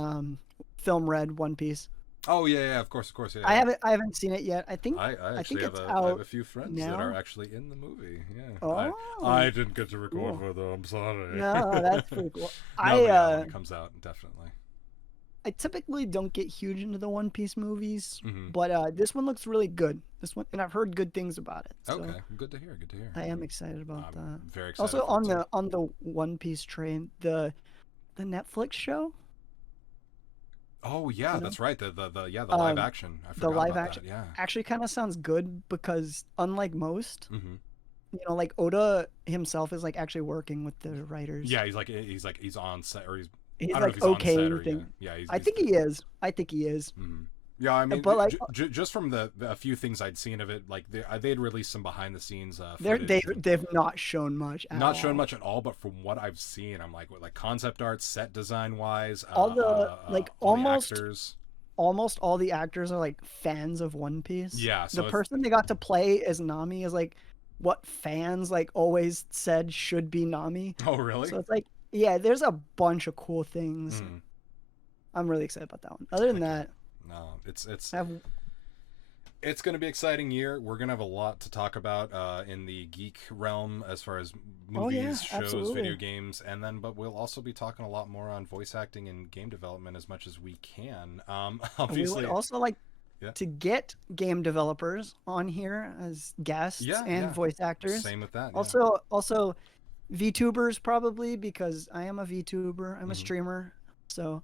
Film Red One Piece. Oh yeah, of course, I yeah. haven't seen it yet. I I think actually it's I have out a few friends that are now. actually in the movie. Yeah, I Oh, didn't get to record cool. for them. I'm sorry. No, that's pretty cool. No, but yeah, when it comes out, definitely. I typically don't get huge into the One Piece movies, Hmm. but this one looks really good. This one, and I've heard good things about it, so Okay, good to hear. Good to hear. I am excited about I'm that. very excited Also for it too. on the One Piece train, the Netflix show, Oh yeah, you know, that's right. The live um, action. I the forgot live about action that. Yeah. actually kind of sounds good because unlike most, Hmm. like Oda himself is like actually working with the writers. Yeah, he's on set, or he's, I He's don't know if like he's on set, or okaying yeah, things. yeah, I think he is. I think he is. mhm. Yeah, I mean, But like just from the a few things I'd seen of it, like they'd released some behind the scenes they footage, and they've not shown much at not shown all. much at all. But from what I've seen, I'm like, what, like concept art, set design wise, All the like all the actors. almost all the actors are like fans of One Piece. Yeah, The so it's person they got to play as Nami is like what fans like always said should be Nami. oh really? So it's like yeah, there's a bunch of cool things. Mm, I'm really excited about that one. Other than heck yeah. that, No, I have it's going to be an exciting year. We're going to have a lot to talk about in the geek realm as far as oh yeah, movies, shows, video absolutely. games, and then, but we'll also be talking a lot more on voice acting and game development as much as we can. And we would Obviously, also like yeah, to get game developers on here as guests yeah, and yeah. voice actors. Same with that. Yeah. Also VTubers probably because I am a VTuber. I'm a Hmm. streamer. So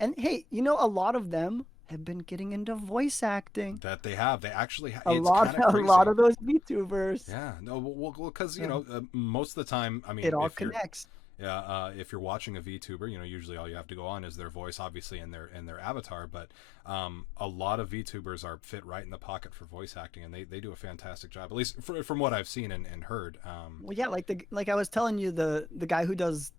and hey, a lot of them have been getting into voice acting. That they have. They actually. A It's lot kind of a lot crazy. of those VTubers. Yeah. No. Well, because So most of the time, I it mean, all connects. if you're watching a VTuber, usually all you have to go on is their voice, obviously, and their avatar. But a lot of VTubers are fit right in the pocket for voice acting, and they do a fantastic job, at least from what I've seen and heard. Well, yeah, like I was telling you, the guy who does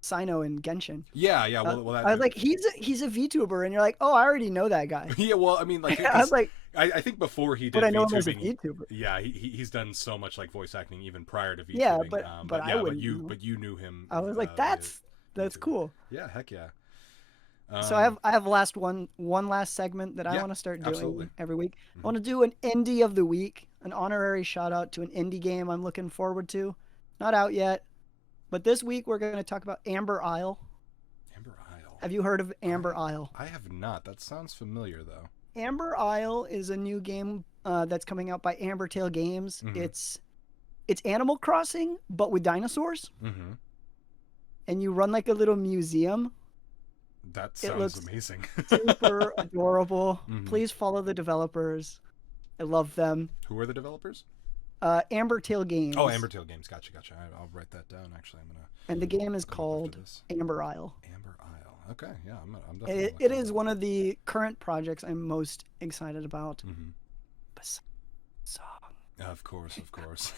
Sino in Genshin. Yeah, yeah. Uh, Well, that. I was like, he's a VTuber, and you're like, oh, I already know that guy. Yeah. Well, I mean, like, I was because like, I think before he but did I know him as a VTubing, VTuber. yeah, he's done so much like voice acting even prior to Yeah, VTubing. but I Yeah, wouldn't know. but you knew him I was like, via that's VTubing. cool. Yeah, heck yeah. So I have one last segment that I Yeah, want to start absolutely. doing every week. I Hmm. want to do an indie of the week, an honorary shout out to an indie game I'm looking forward to. Not out yet, but this week we're going to talk about Amber Isle. Amber Isle. Have you heard of Amber I Isle? I have not. That sounds familiar though. Amber Isle is a new game that's coming out by Ambertail Games. Hmm. It's Animal Crossing but with dinosaurs, Hmm. and you run like a little museum. That It sounds looks amazing. super adorable. Hmm. Please follow the developers. I love them. Who are the developers? Ambertail Games. Oh, Ambertail Games. Gotcha, gotcha. I'll write that down. Actually, I'm gonna And the game is look it up after call this. Amber Isle. Amber Isle. Okay, yeah, I'm definitely. It is one of the current projects I'm most excited about. Mm-hmm. Besides song. Of course, of course.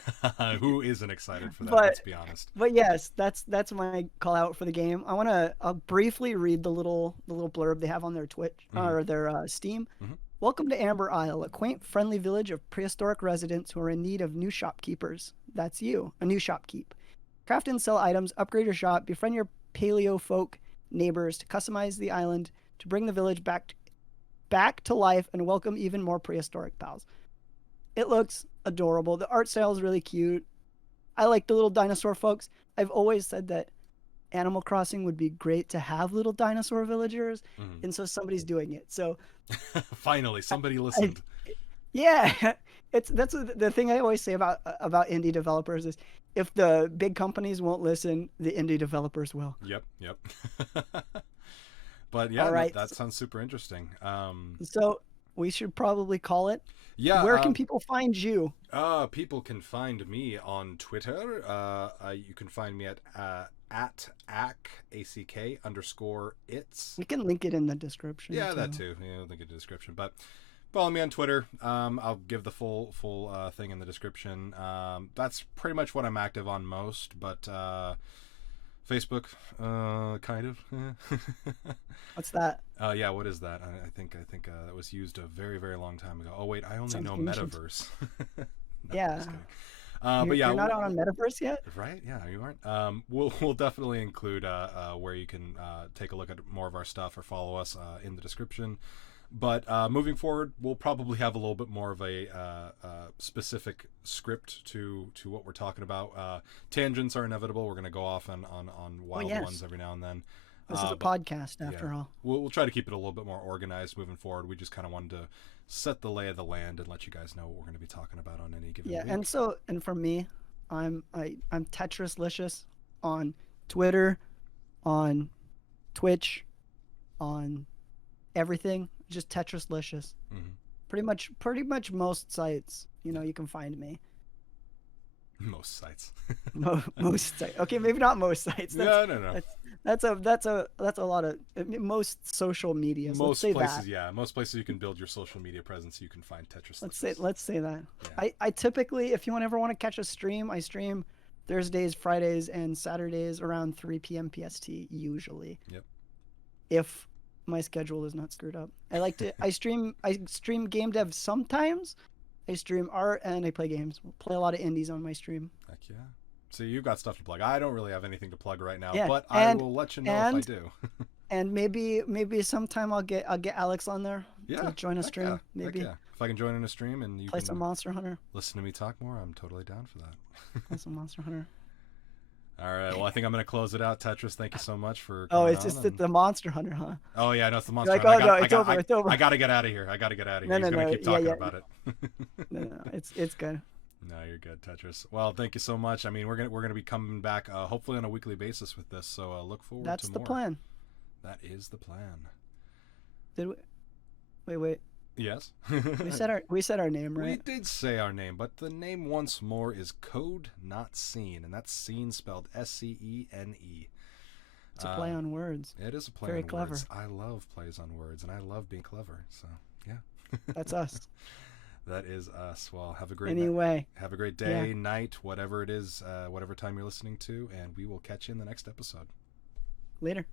Who isn't excited for that? But Let's be honest. but yes, that's my call out for the game. I'll briefly read the little blurb they have on their Twitch Mhm. or their Steam. Mhm. Welcome to Amber Isle, a quaint, friendly village of prehistoric residents who are in need of new shopkeepers. That's you, a new shopkeep. Craft and sell items, upgrade your shop, befriend your paleo folk neighbors to customize the island to bring the village back to life and welcome even more prehistoric pals. It looks adorable. The art style is really cute. I like the little dinosaur folks. I've always said that Animal Crossing would be great to have little dinosaur villagers, Mhm. and so somebody's doing it. So Finally, somebody listened. yeah, that's the thing I always say about indie developers is if the big companies won't listen, the indie developers will. Yep, yep. But yeah, All right. that sounds super interesting. So we should probably call it. Yeah. Where can people find you? People can find me on Twitter. You can find me at ack_it's. We can link it in the description. Yeah, too. that too. Yeah, link in the description. But follow me on Twitter. I'll give the full thing in the description. That's pretty much what I'm active on most. But Facebook, kind of. What's that? Yeah. What is that? I think that was used a very very long time ago. Oh wait, I only Sounds know ancient. Metaverse. No, Yeah. just kidding. You're, But yeah, you're not out on Metaverse yet? right? Yeah, you aren't. We'll definitely include where you can take a look at more of our stuff or follow us in the description. But moving forward, we'll probably have a little bit more of a specific script to what we're talking about. Tangents are inevitable. We're going to go off on wild yes. ones every now and then. This is a But podcast yeah, after all. we'll try to keep it a little bit more organized moving forward. We just kind of wanted to set the lay of the land and let you guys know what we're going to be talking about on any given Yeah, week. and for me, I'm Tetrislicious on Twitter, on Twitch, on everything. Just Tetrislicious. Mm-hmm. Pretty much most sites. You can find me. Most sites. Most sites. Okay, maybe not most sites. Yeah, no. That's a lot of most social medias. Let's Most say places, that. yeah. Most places you can build your social media presence, you can find Let's say Tetrislicious. that. Yeah. I typically, if you ever want to catch a stream, I stream Thursdays, Fridays, and Saturdays around 3 p.m. PST usually. Yep. If my schedule is not screwed up. I stream game dev sometimes. I stream art and I play games. Play a lot of indies on my stream. Heck yeah. So you've got stuff to plug. I don't really have anything to plug right now, Yeah, but I will let you know if I do. And maybe sometime I'll get Alex on there to join a heck stream. yeah, Maybe heck yeah. If I can join in a stream and you play can some Monster Hunter. listen to me talk more, I'm totally down for that. Play some Monster Hunter. All right. Well, I think I'm going to close it out. Tetris, thank you so much for Oh, coming it's on. just the Monster Hunter, huh? Oh, yeah, no, it's the Monster Like, Hunter. oh, no, it's over, it's over. I got to get out of here. No, He's no, going to no, keep talking yeah. about it. No, it's good. No, you're good, Tetris. Well, thank you so much. I mean, we're gonna be coming back hopefully on a weekly basis with this, so look forward That's to the more. plan. That is the plan. Did we? Wait. Yes. We said our name, We right? did say our name, but the name once more is Code Not Seen, and that's Scene spelled SCENE. It's a play on words. It is a play Very on clever. words. I love plays on words, and I love being clever. So yeah. That's us. That is us. Well, have a great Anyway. have a great day, night, whatever it is, whatever time you're listening to, and we will catch you in the next episode. Later.